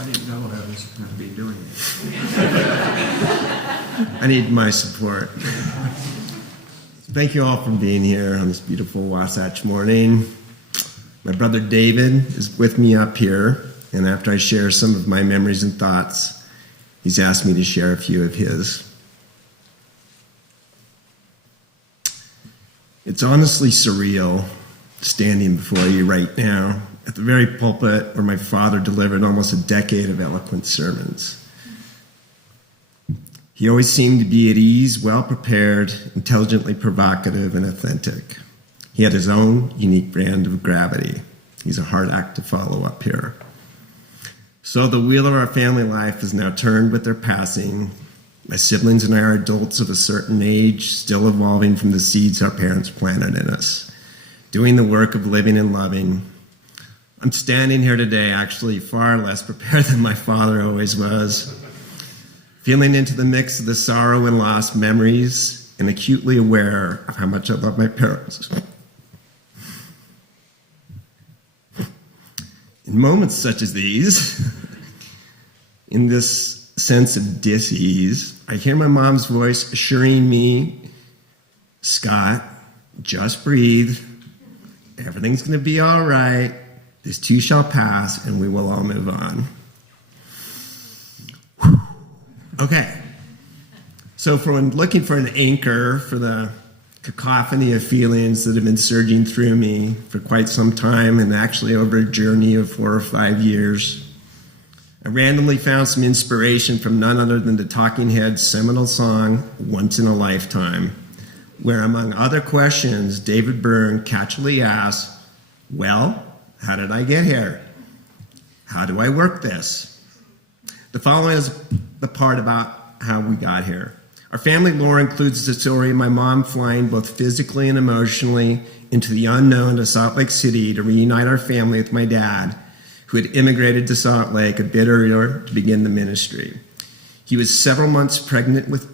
I didn't know I was going to be doing this. I need my support. Thank you all for being here on this beautiful Wasatch morning. My brother David is with me up here, and after I share some of my memories and thoughts, he's asked me to share a few of his. It's honestly surreal standing before you right now at the very pulpit where my father delivered almost a decade of eloquent sermons. He always seemed to be at ease, well-prepared, intelligently provocative, and authentic. He had his own unique brand of gravity. He's a hard act to follow up here. So the wheel of our family life is now turned with their passing. My siblings and I are adults of a certain age, still evolving from the seeds our parents planted in us, doing the work of living and loving. I'm standing here today actually far less prepared than my father always was, feeling into the mix of the sorrow and lost memories and acutely aware of how much I love my parents. In moments such as these, in this sense of dis-ease, I hear my mom's voice assuring me, Scott, Just breathe. Everything's going to be all right. This too shall pass, and we will all move on. Whew. Okay. So for when looking for an anchor for the cacophony of feelings that have been surging through me for quite some time, and actually over a journey of 4 or 5 years, I randomly found some inspiration from none other than the Talking Heads' seminal song, Once in a Lifetime, where, among other questions, David Byrne catchily asks, well, how did I get here? How do I work this? The following is the part about how we got here. Our family lore includes the story of my mom flying both physically and emotionally into the unknown to Salt Lake City to reunite our family with my dad, who had immigrated to Salt Lake a bit earlier to begin the ministry. She was several months pregnant with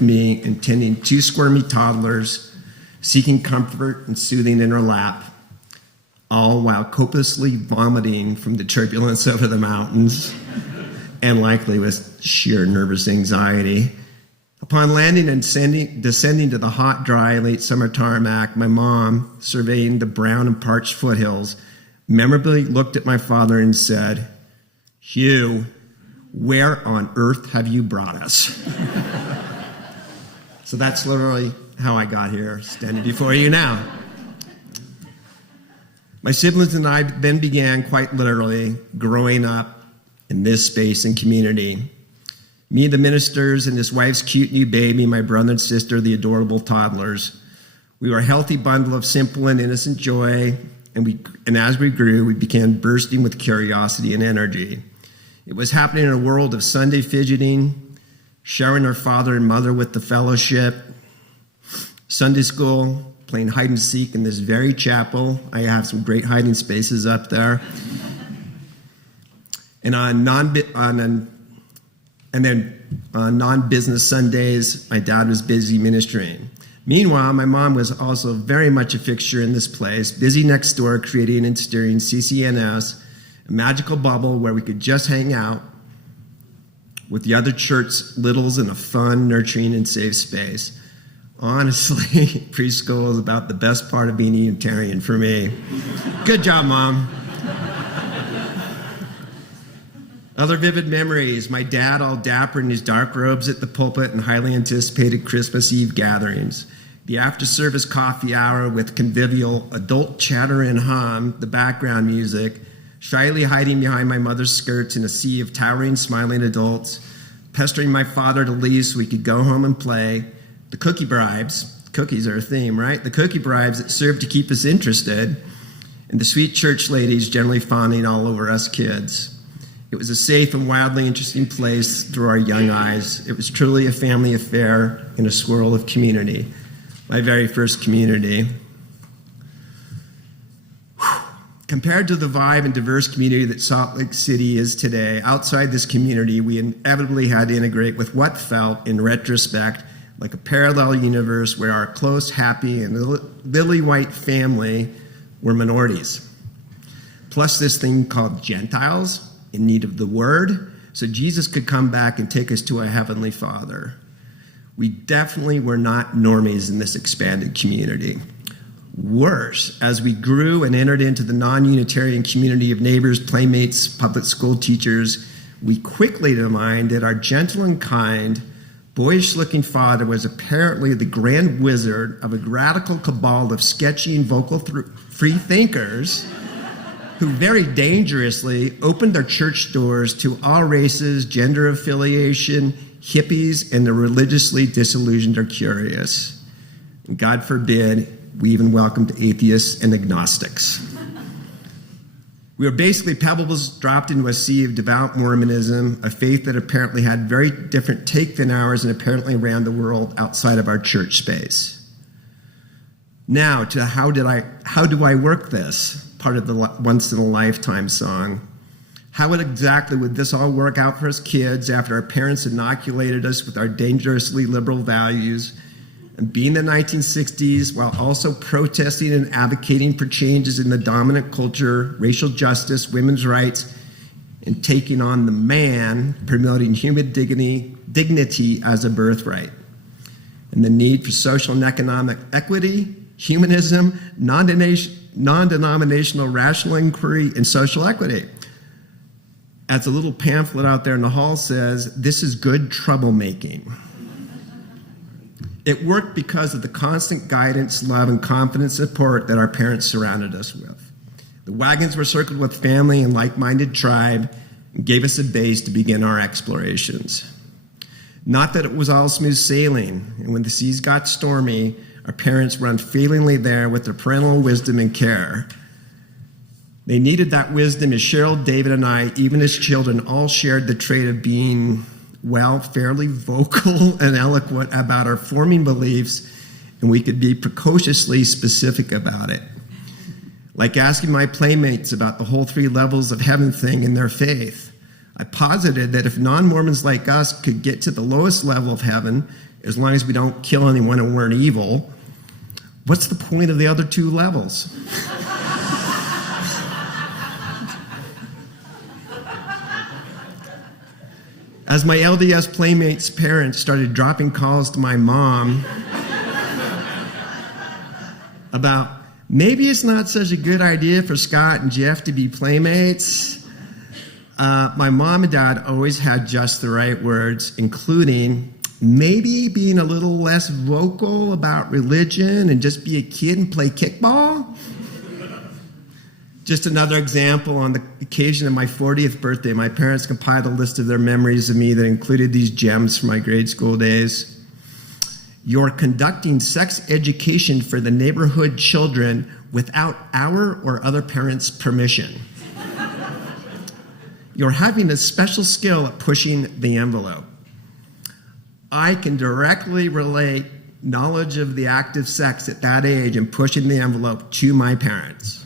me and tending 2 squirmy toddlers, seeking comfort and soothing in her lap, all while copiously vomiting from the turbulence over the mountains, and likely with sheer nervous anxiety. Upon landing and descending to the hot, dry, late summer tarmac, my mom, surveying the brown and parched foothills, memorably looked at my father and said, "Hugh, where on earth have you brought us?" So that's literally how I got here, standing before you now. My siblings and I then began, quite literally, growing up in this space and community. Me, the ministers, and his wife's cute new baby, my brother and sister, the adorable toddlers. We were a healthy bundle of simple and innocent joy, and as we grew, we began bursting with curiosity and energy. It was happening in a world of Sunday fidgeting, sharing our father and mother with the fellowship, Sunday school, playing hide and seek in this very chapel. I have some great hiding spaces up there. And on non-business Sundays, my dad was busy ministering. Meanwhile, my mom was also very much a fixture in this place, busy next door creating and steering CCNS, a magical bubble where we could just hang out with the other church littles in a fun, nurturing, and safe space. Honestly, preschool is about the best part of being a Unitarian for me. Good job, Mom. Other vivid memories, my dad all dapper in his dark robes at the pulpit and highly anticipated Christmas Eve gatherings. The after-service coffee hour with convivial adult chatter and hum, the background music, shyly hiding behind my mother's skirts in a sea of towering, smiling adults, pestering my father to leave so we could go home and play. The cookie bribes, cookies are a theme, right? The cookie bribes that served to keep us interested, and the sweet church ladies generally fawning all over us kids. It was a safe and wildly interesting place through our young eyes. It was truly a family affair in a swirl of community. My very first community. Whew. Compared to the vibe and diverse community that Salt Lake City is today, outside this community, we inevitably had to integrate with what felt, in retrospect, like a parallel universe where our close, happy, and lily-white family were minorities. Plus this thing called Gentiles, in need of the word, so Jesus could come back and take us to a heavenly Father. We definitely were not normies in this expanded community. Worse, as we grew and entered into the non-Unitarian community of neighbors, playmates, public school teachers, we quickly divined that our gentle and kind, boyish-looking father was apparently the grand wizard of a radical cabal of sketchy and vocal free thinkers who very dangerously opened their church doors to all races, gender affiliation, hippies, and the religiously disillusioned or curious. And God forbid we even welcomed atheists and agnostics. We were basically pebbles dropped into a sea of devout Mormonism, a faith that apparently had very different take than ours and apparently ran the world outside of our church space. Now to how do I work this? Part of the Once in a Lifetime song. How exactly would this all work out for us kids after our parents inoculated us with our dangerously liberal values and being the 1960s while also protesting and advocating for changes in the dominant culture, racial justice, women's rights, and taking on the man, promoting human dignity as a birthright? and the need for social and economic equity, humanism, non-denominational rational inquiry, and social equity. As a little pamphlet out there in the hall says, this is good troublemaking. It worked because of the constant guidance, love, and confidence and support that our parents surrounded us with. The wagons were circled with family and like-minded tribe and gave us a base to begin our explorations. Not that it was all smooth sailing, and when the seas got stormy, our parents were unfailingly there with their parental wisdom and care. They needed that wisdom as Sheryl, David, and I, even as children, all shared the trait of being, well, fairly vocal and eloquent about our forming beliefs, and we could be precociously specific about it. Like asking my playmates about the whole 3 levels of heaven thing in their faith. I posited that if non-Mormons like us could get to the lowest level of heaven, as long as we don't kill anyone and weren't evil, what's the point of the other 2 levels? As my LDS playmates' parents started dropping calls to my mom about maybe it's not such a good idea for Scott and Jeff to be playmates, my mom and dad always had just the right words, including maybe being a little less vocal about religion and just be a kid and play kickball. Just another example, on the occasion of my 40th birthday, my parents compiled a list of their memories of me that included these gems from my grade school days. You're conducting sex education for the neighborhood children without our or other parents' permission. You're having a special skill at pushing the envelope. I can directly relate knowledge of the act of sex at that age and pushing the envelope to my parents.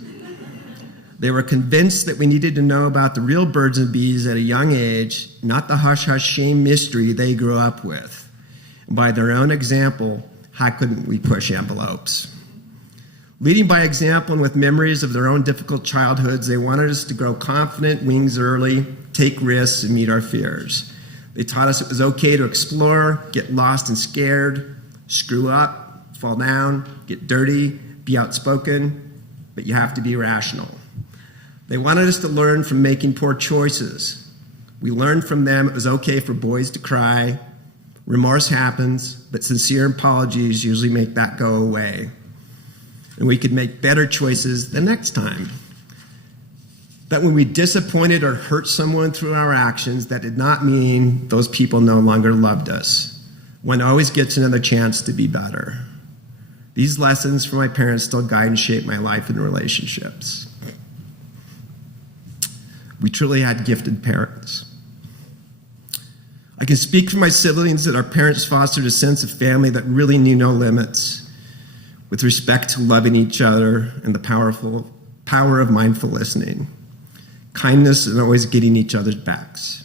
They were convinced that we needed to know about the real birds and bees at a young age, not the hush-hush shame mystery they grew up with. And by their own example, how couldn't we push envelopes? Leading by example and with memories of their own difficult childhoods, they wanted us to grow confident wings early, take risks, and meet our fears. They taught us it was okay to explore, get lost and scared, screw up, fall down, get dirty, be outspoken, but you have to be rational. They wanted us to learn from making poor choices. We learned from them it was okay for boys to cry. Remorse happens, but sincere apologies usually make that go away. And we could make better choices the next time. That when we disappointed or hurt someone through our actions, that did not mean those people no longer loved us. One always gets another chance to be better. These lessons from my parents still guide and shape my life and relationships. We truly had gifted parents. I can speak for my siblings that our parents fostered a sense of family that really knew no limits, with respect to loving each other and the power of mindful listening, kindness, and always getting each other's backs.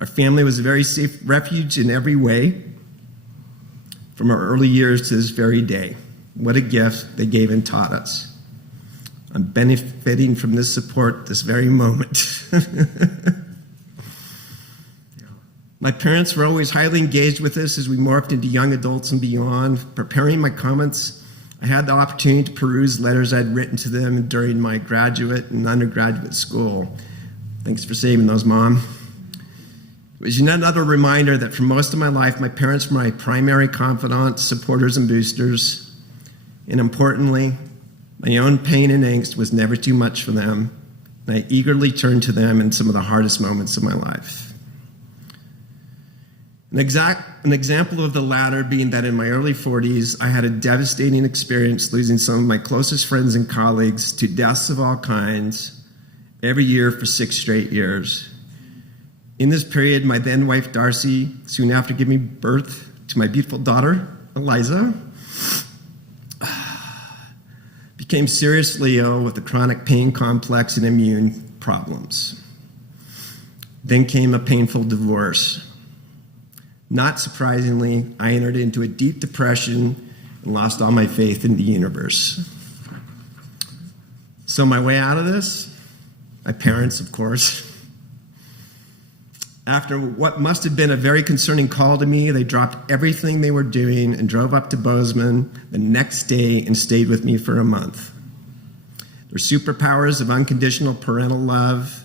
Our family was a very safe refuge in every way, from our early years to this very day. What a gift they gave and taught us. I'm benefiting from this support this very moment. My parents were always highly engaged with us as we morphed into young adults and beyond. Preparing my comments, I had the opportunity to peruse letters I'd written to them during my graduate and undergraduate school. Thanks for saving those, Mom. It was yet another reminder that for most of my life, my parents were my primary confidants, supporters, and boosters. And importantly, my own pain and angst was never too much for them, and I eagerly turned to them in some of the hardest moments of my life. An example of the latter being that in my early 40s, I had a devastating experience losing some of my closest friends and colleagues to deaths of all kinds every year for 6 straight years. In this period, my then wife, Darcy, soon after giving birth to my beautiful daughter, Eliza, became seriously ill with a chronic pain complex and immune problems. Then came a painful divorce. Not surprisingly, I entered into a deep depression and lost all my faith in the universe. So my way out of this, my parents, of course. After what must have been a very concerning call to me, they dropped everything they were doing and drove up to Bozeman the next day and stayed with me for a month. Their superpowers of unconditional parental love,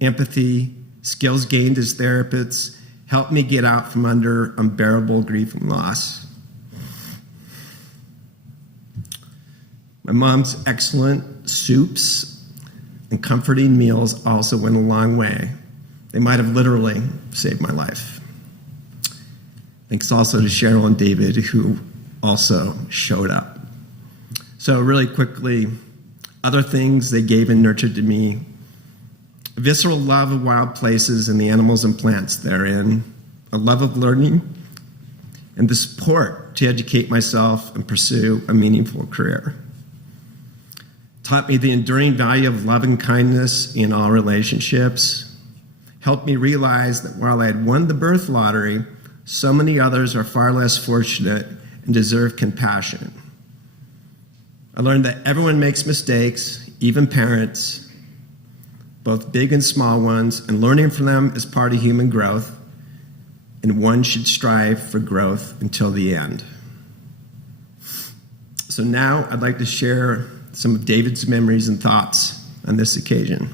empathy, skills gained as therapists helped me get out from under unbearable grief and loss. My mom's excellent soups and comforting meals also went a long way. They might have literally saved my life. Thanks also to Sheryl and David, who also showed up. So really quickly, other things they gave and nurtured to me: a visceral love of wild places and the animals and plants therein, a love of learning, and the support to educate myself and pursue a meaningful career. Taught me the enduring value of love and kindness in all relationships. Helped me realize that while I had won the birth lottery, so many others are far less fortunate and deserve compassion. I learned that everyone makes mistakes, even parents, both big and small ones, and learning from them is part of human growth, and one should strive for growth until the end. So now I'd like to share some of David's memories and thoughts on this occasion.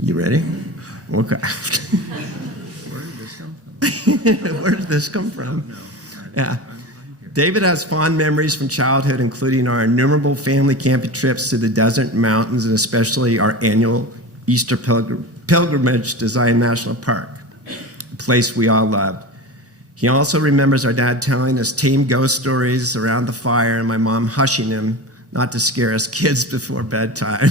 You ready? Okay. Where did this come from? Where did this come from? Yeah. David has fond memories from childhood, including our innumerable family camping trips to the desert and mountains, and especially our annual Easter pilgrimage to Zion National Park, a place we all loved. He also remembers our dad telling us tame ghost stories around the fire and my mom hushing him not to scare us kids before bedtime.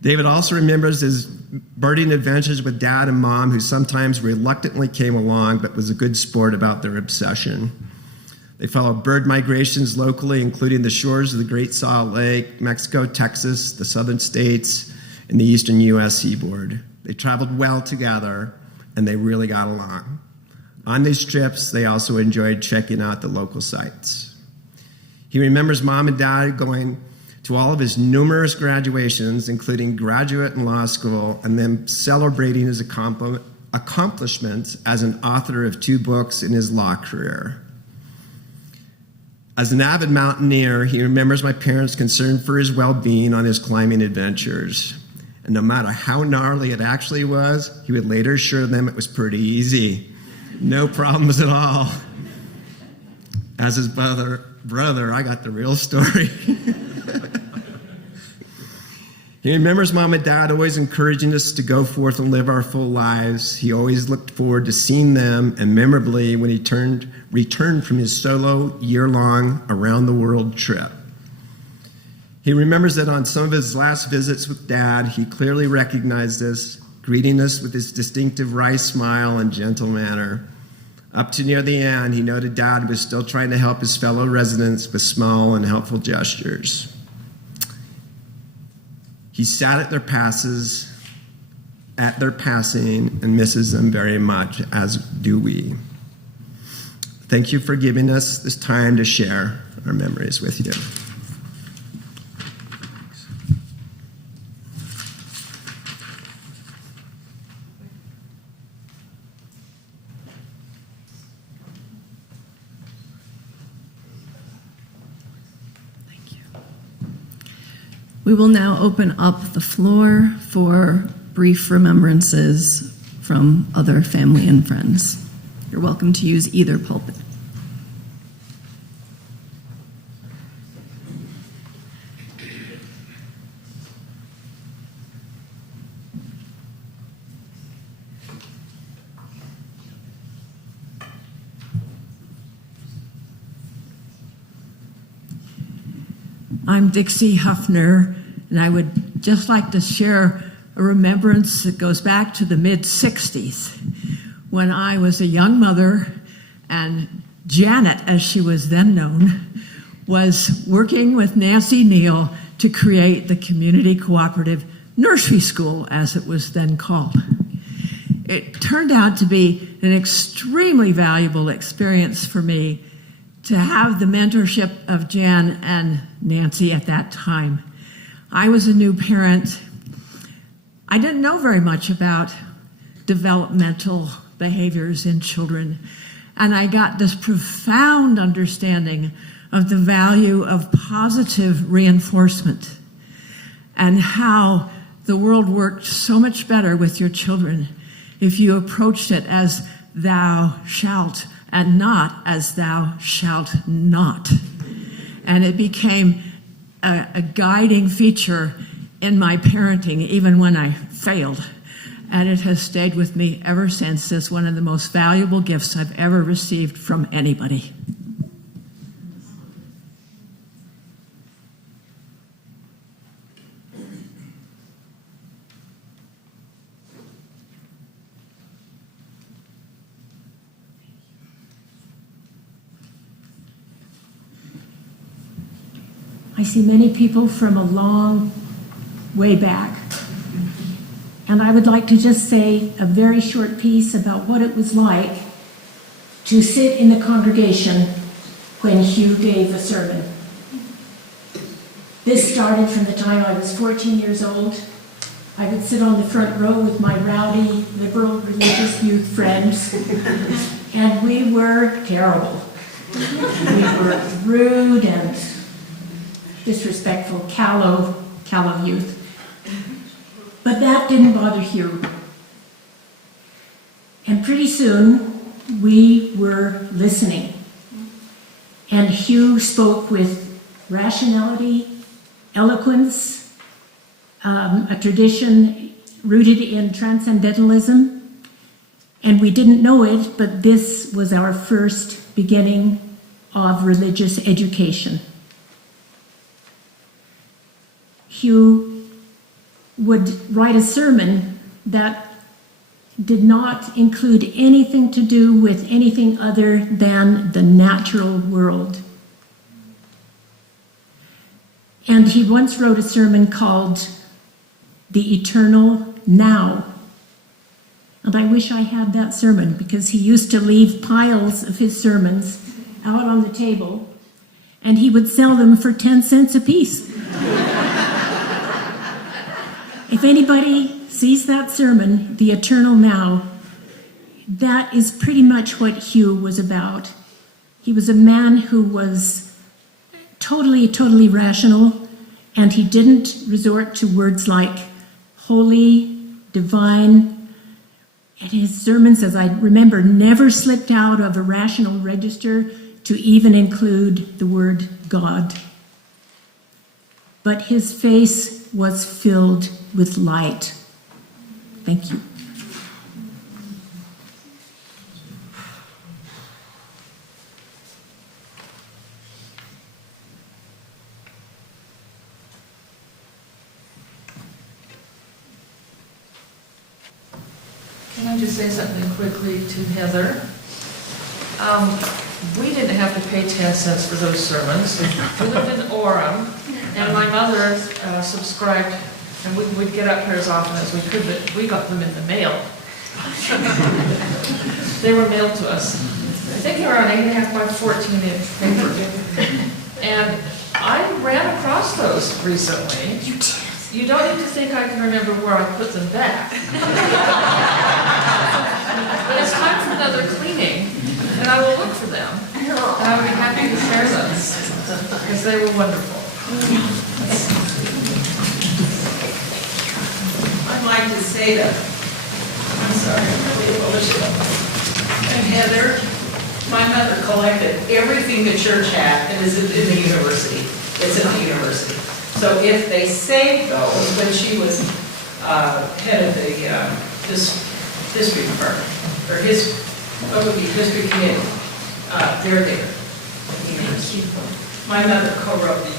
David also remembers his birding adventures with dad and mom, who sometimes reluctantly came along but was a good sport about their obsession. They followed bird migrations locally, including the shores of the Great Salt Lake, Mexico, Texas, the southern states, and the eastern U.S. seaboard. They traveled well together, and they really got along. On these trips, they also enjoyed checking out the local sites. He remembers mom and dad going to all of his numerous graduations, including graduate and law school, and then celebrating his accomplishments as an author of 2 books in his law career. As an avid mountaineer, he remembers my parents' concern for his well-being on his climbing adventures. And no matter how gnarly it actually was, he would later assure them it was pretty easy. No problems at all. As his brother, I got the real story. He remembers mom and dad always encouraging us to go forth and live our full lives. He always looked forward to seeing them, and memorably when he returned from his solo year-long around-the-world trip. He remembers that on some of his last visits with dad, he clearly recognized us, greeting us with his distinctive wry smile and gentle manner. Up to near the end, he noted dad was still trying to help his fellow residents with small and helpful gestures. He sat at their passing and misses them very much, as do we. Thank you for giving us this time to share our memories with you. We will now open up the floor for brief remembrances from other family and friends. You're welcome to use either pulpit. I'm Dixie Huffner, and I would just like to share a remembrance that goes back to the mid-'60s when I was a young mother, and Janet, as she was then known, was working with Nancy Neal to create the Community Cooperative Nursery School, as it was then called. It turned out to be an extremely valuable experience for me to have the mentorship of Jan and Nancy at that time. I was a new parent. I didn't know very much about developmental behaviors in children. And I got this profound understanding of the value of positive reinforcement and how the world worked so much better with your children if you approached it as thou shalt and not as thou shalt not. And it became a guiding feature in my parenting, even when I failed. And it has stayed with me ever since as one of the most valuable gifts I've ever received from anybody. I see many people from a long way back. And I would like to just say a very short piece about what it was like to sit in the congregation when Hugh gave a sermon. This started from the time I was 14 years old. I would sit on the front row with my rowdy, liberal, religious youth friends, and we were terrible. We were rude and disrespectful, callow youth. But that didn't bother Hugh. And pretty soon, we were listening. And Hugh spoke with rationality, eloquence, a tradition rooted in transcendentalism. And we didn't know it, but this was our first beginning of religious education. Hugh would write a sermon that did not include anything to do with anything other than the natural world. And he once wrote a sermon called The Eternal Now. And I wish I had that sermon, because he used to leave piles of his sermons out on the table, and he would sell them for 10 cents a piece. If anybody sees that sermon, The Eternal Now, that is pretty much what Hugh was about. He was a man who was totally rational, and he didn't resort to words like holy, divine. And his sermons, as I remember, never slipped out of a rational register to even include the word God. But his face was filled with light. Thank you. Can I just say something quickly to Heather? We didn't have to pay 10 cents for those sermons. We lived in Orem, and my mother subscribed, and we would get up here as often as we could, but we got them in the mail. They were mailed to us. I think they were on 8.5 by 14-inch paper. And I ran across those recently. You don't need to think I can remember where I put them back. But it's time for another cleaning, and I will look for them. And I would be happy to share them, because they were wonderful. I'd like to say that, I'm sorry, I'm really emotional. And Heather, my mother collected everything the church had and is in the university. It's in the university. So if they saved those when she was head of the history department, or what would be history committee, they're there. My mother co-wrote the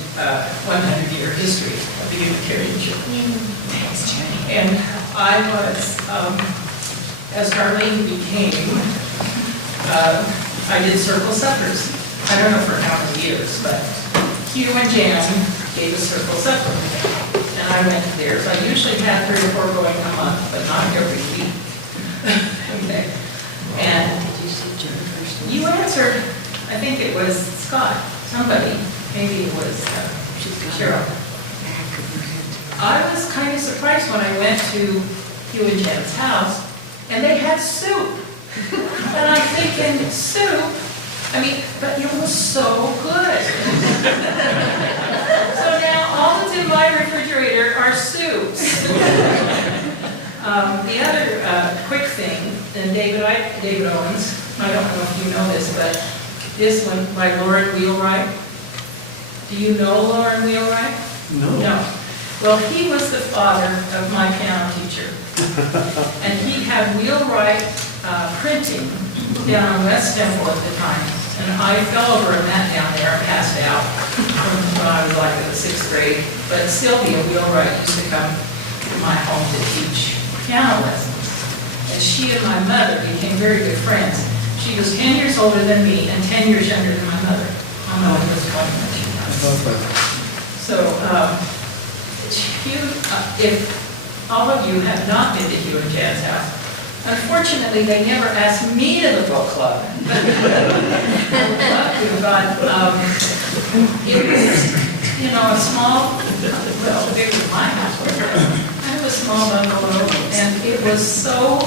100-year history of the Unitarian Church. And I was, as Darlene became, I did circle suppers. I don't know for how many years, but Hugh and Jan gave a circle supper. And I went to theirs. I usually had 3 or 4 going a month, but not every week. Okay. And you answered, I think it was Scott, somebody, maybe it was Cheryl. I was kind of surprised when I went to Hugh and Jan's house And they had soup. And I'm thinking, soup? I mean, but it was so good. So now all that's in my refrigerator are soups. The other quick thing, and David Owens, I don't know if you know this, but this one by Lorin Wheelwright. Do you know Lorin Wheelwright? No. Well, he was the father of my piano teacher. And he had Wheelwright printing down on West Temple at the time. And I fell over a mat down there and passed out when I was like in the 6th grade. But Sylvia Wheelwright used to come to my home to teach piano lessons. And she and my mother became very good friends. She was 10 years older than me and 10 years younger than my mother. I know it was 20 when she died. So, Hugh, if all of you have not been to Hugh and Jan's house, unfortunately, they never asked me to the book club. I would love to, but it was, you know, a small, well, bigger than my house, kind of a small bungalow, and it was so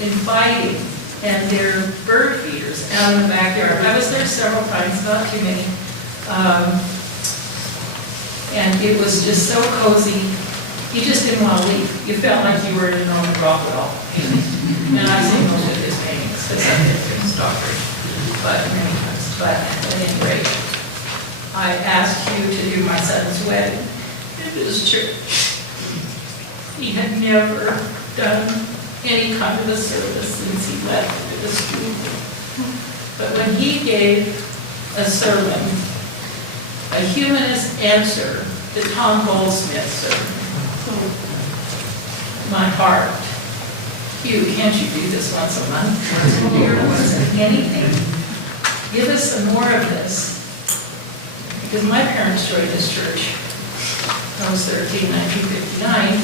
inviting. And there are bird feeders out in the backyard. I was there several times, not too many. And it was just so cozy. You just didn't want to leave. You felt like you were in Norman Rockwell painting. And I've seen most of his paintings, because I've been to Stockbridge, but many times. But at any rate, I asked Hugh to do my son's wedding in his church. He had never done any kind of a service since he left the school. But when he gave a sermon, a humanist answer to Tom Goldsmith's sermon, my heart, Hugh, can't you do this once a month, once a year, once anything? Give us some more of this. Because my parents joined this church. I was 13, 1959,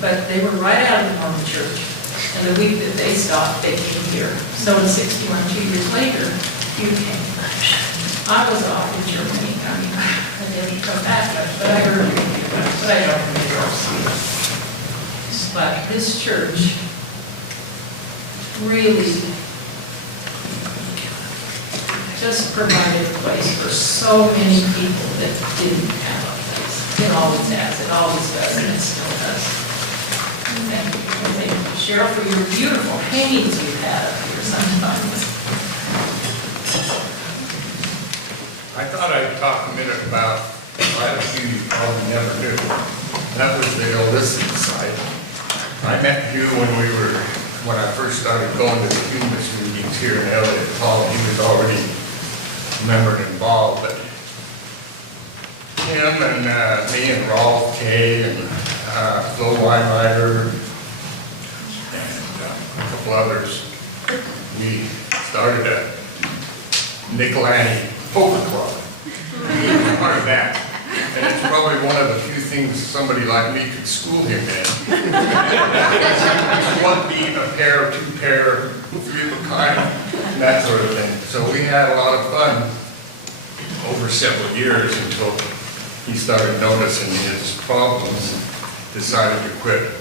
but they were right out of the Mormon church. And the week that they stopped, they came here. So in 61, 2 years later, Hugh came. I was off in Germany. I mean, I didn't come back, but I heard it. But I don't remember seeing it. But this church really just provided a place for so many people that didn't have a place. It always has, it always does, and it still does. Thank you. Thank you, Sheryl, for your beautiful paintings you've had up here sometimes. I thought I'd talk a minute about a few you probably never knew. That was the illicit side. I met Hugh when I first started going to the humanist meetings here in Elliott Hall. He was already a member and involved, but him and me and Rolf Kay and Phil Weinreiter and a couple others, we started a Nicolani Poker Club. Part of that. And it's probably one of the few things somebody like me could school him in. One being a pair, 2 pair, 3 of a kind, that sort of thing. So we had a lot of fun over several years until he started noticing his problems, decided to quit.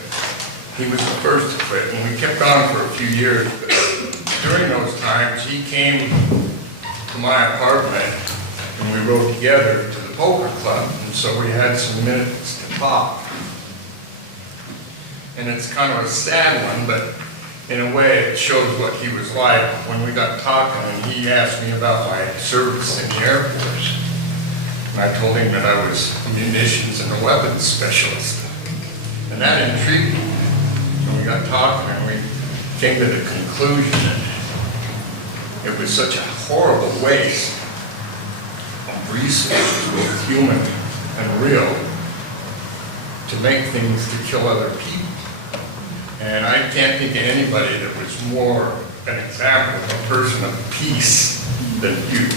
He was the first to quit, and we kept on for a few years. But during those times, he came to my apartment and we rode together to the poker club, and so we had some minutes to talk. And it's kind of a sad one, but in a way it shows what he was like. When we got talking, and he asked me about my service in the Air Force, and I told him that I was a munitions and a weapons specialist, and that intrigued me. And we got talking, and we came to the conclusion that it was such a horrible waste of resources, both human and real, to make things to kill other people. And I can't think of anybody that was more an example of a person of peace than you.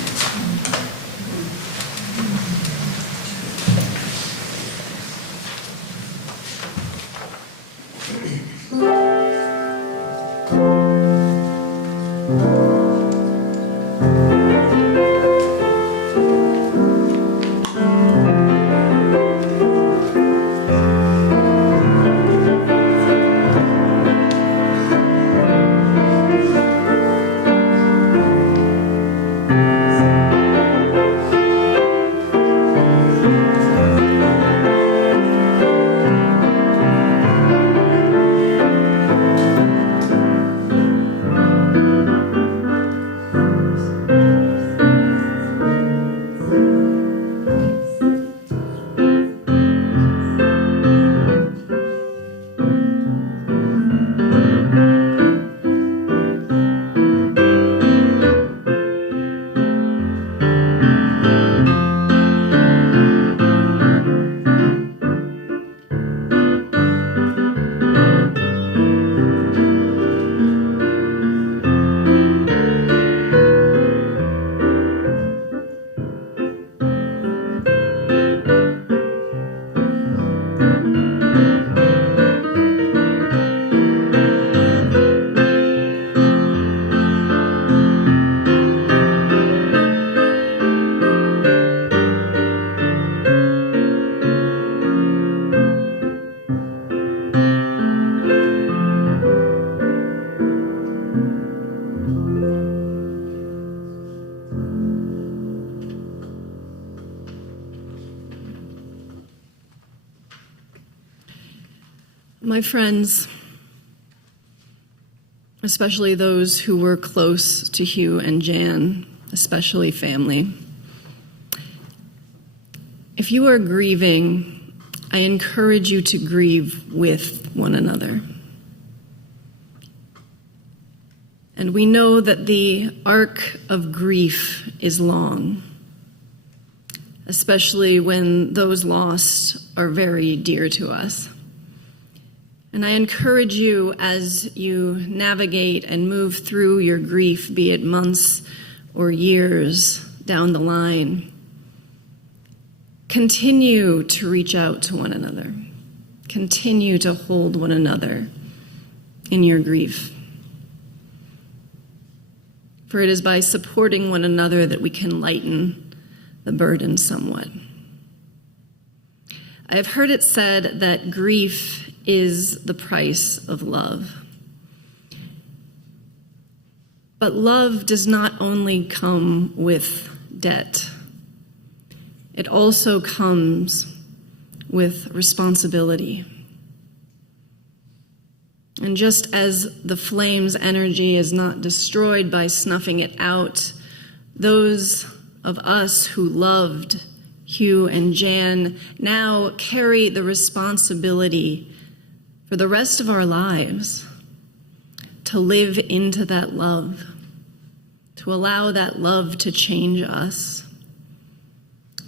My friends, especially those who were close to Hugh and Jan, especially family, if you are grieving, I encourage you to grieve with one another. And we know that the arc of grief is long, especially when those lost are very dear to us. And I encourage you as you navigate and move through your grief, be it months or years down the line, continue to reach out to one another. Continue to hold one another in your grief. For it is by supporting one another that we can lighten the burden somewhat. I have heard it said that grief is the price of love. But love does not only come with debt, it also comes with responsibility. And just as the flame's energy is not destroyed by snuffing it out, those of us who loved Hugh and Jan now carry the responsibility for the rest of our lives to live into that love, to allow that love to change us,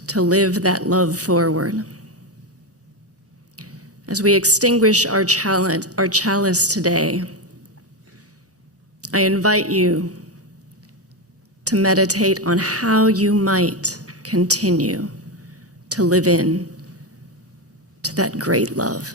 to live that love forward. As we extinguish our chalice today, I invite you to meditate on how you might continue to live in to that great love.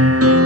Thank you.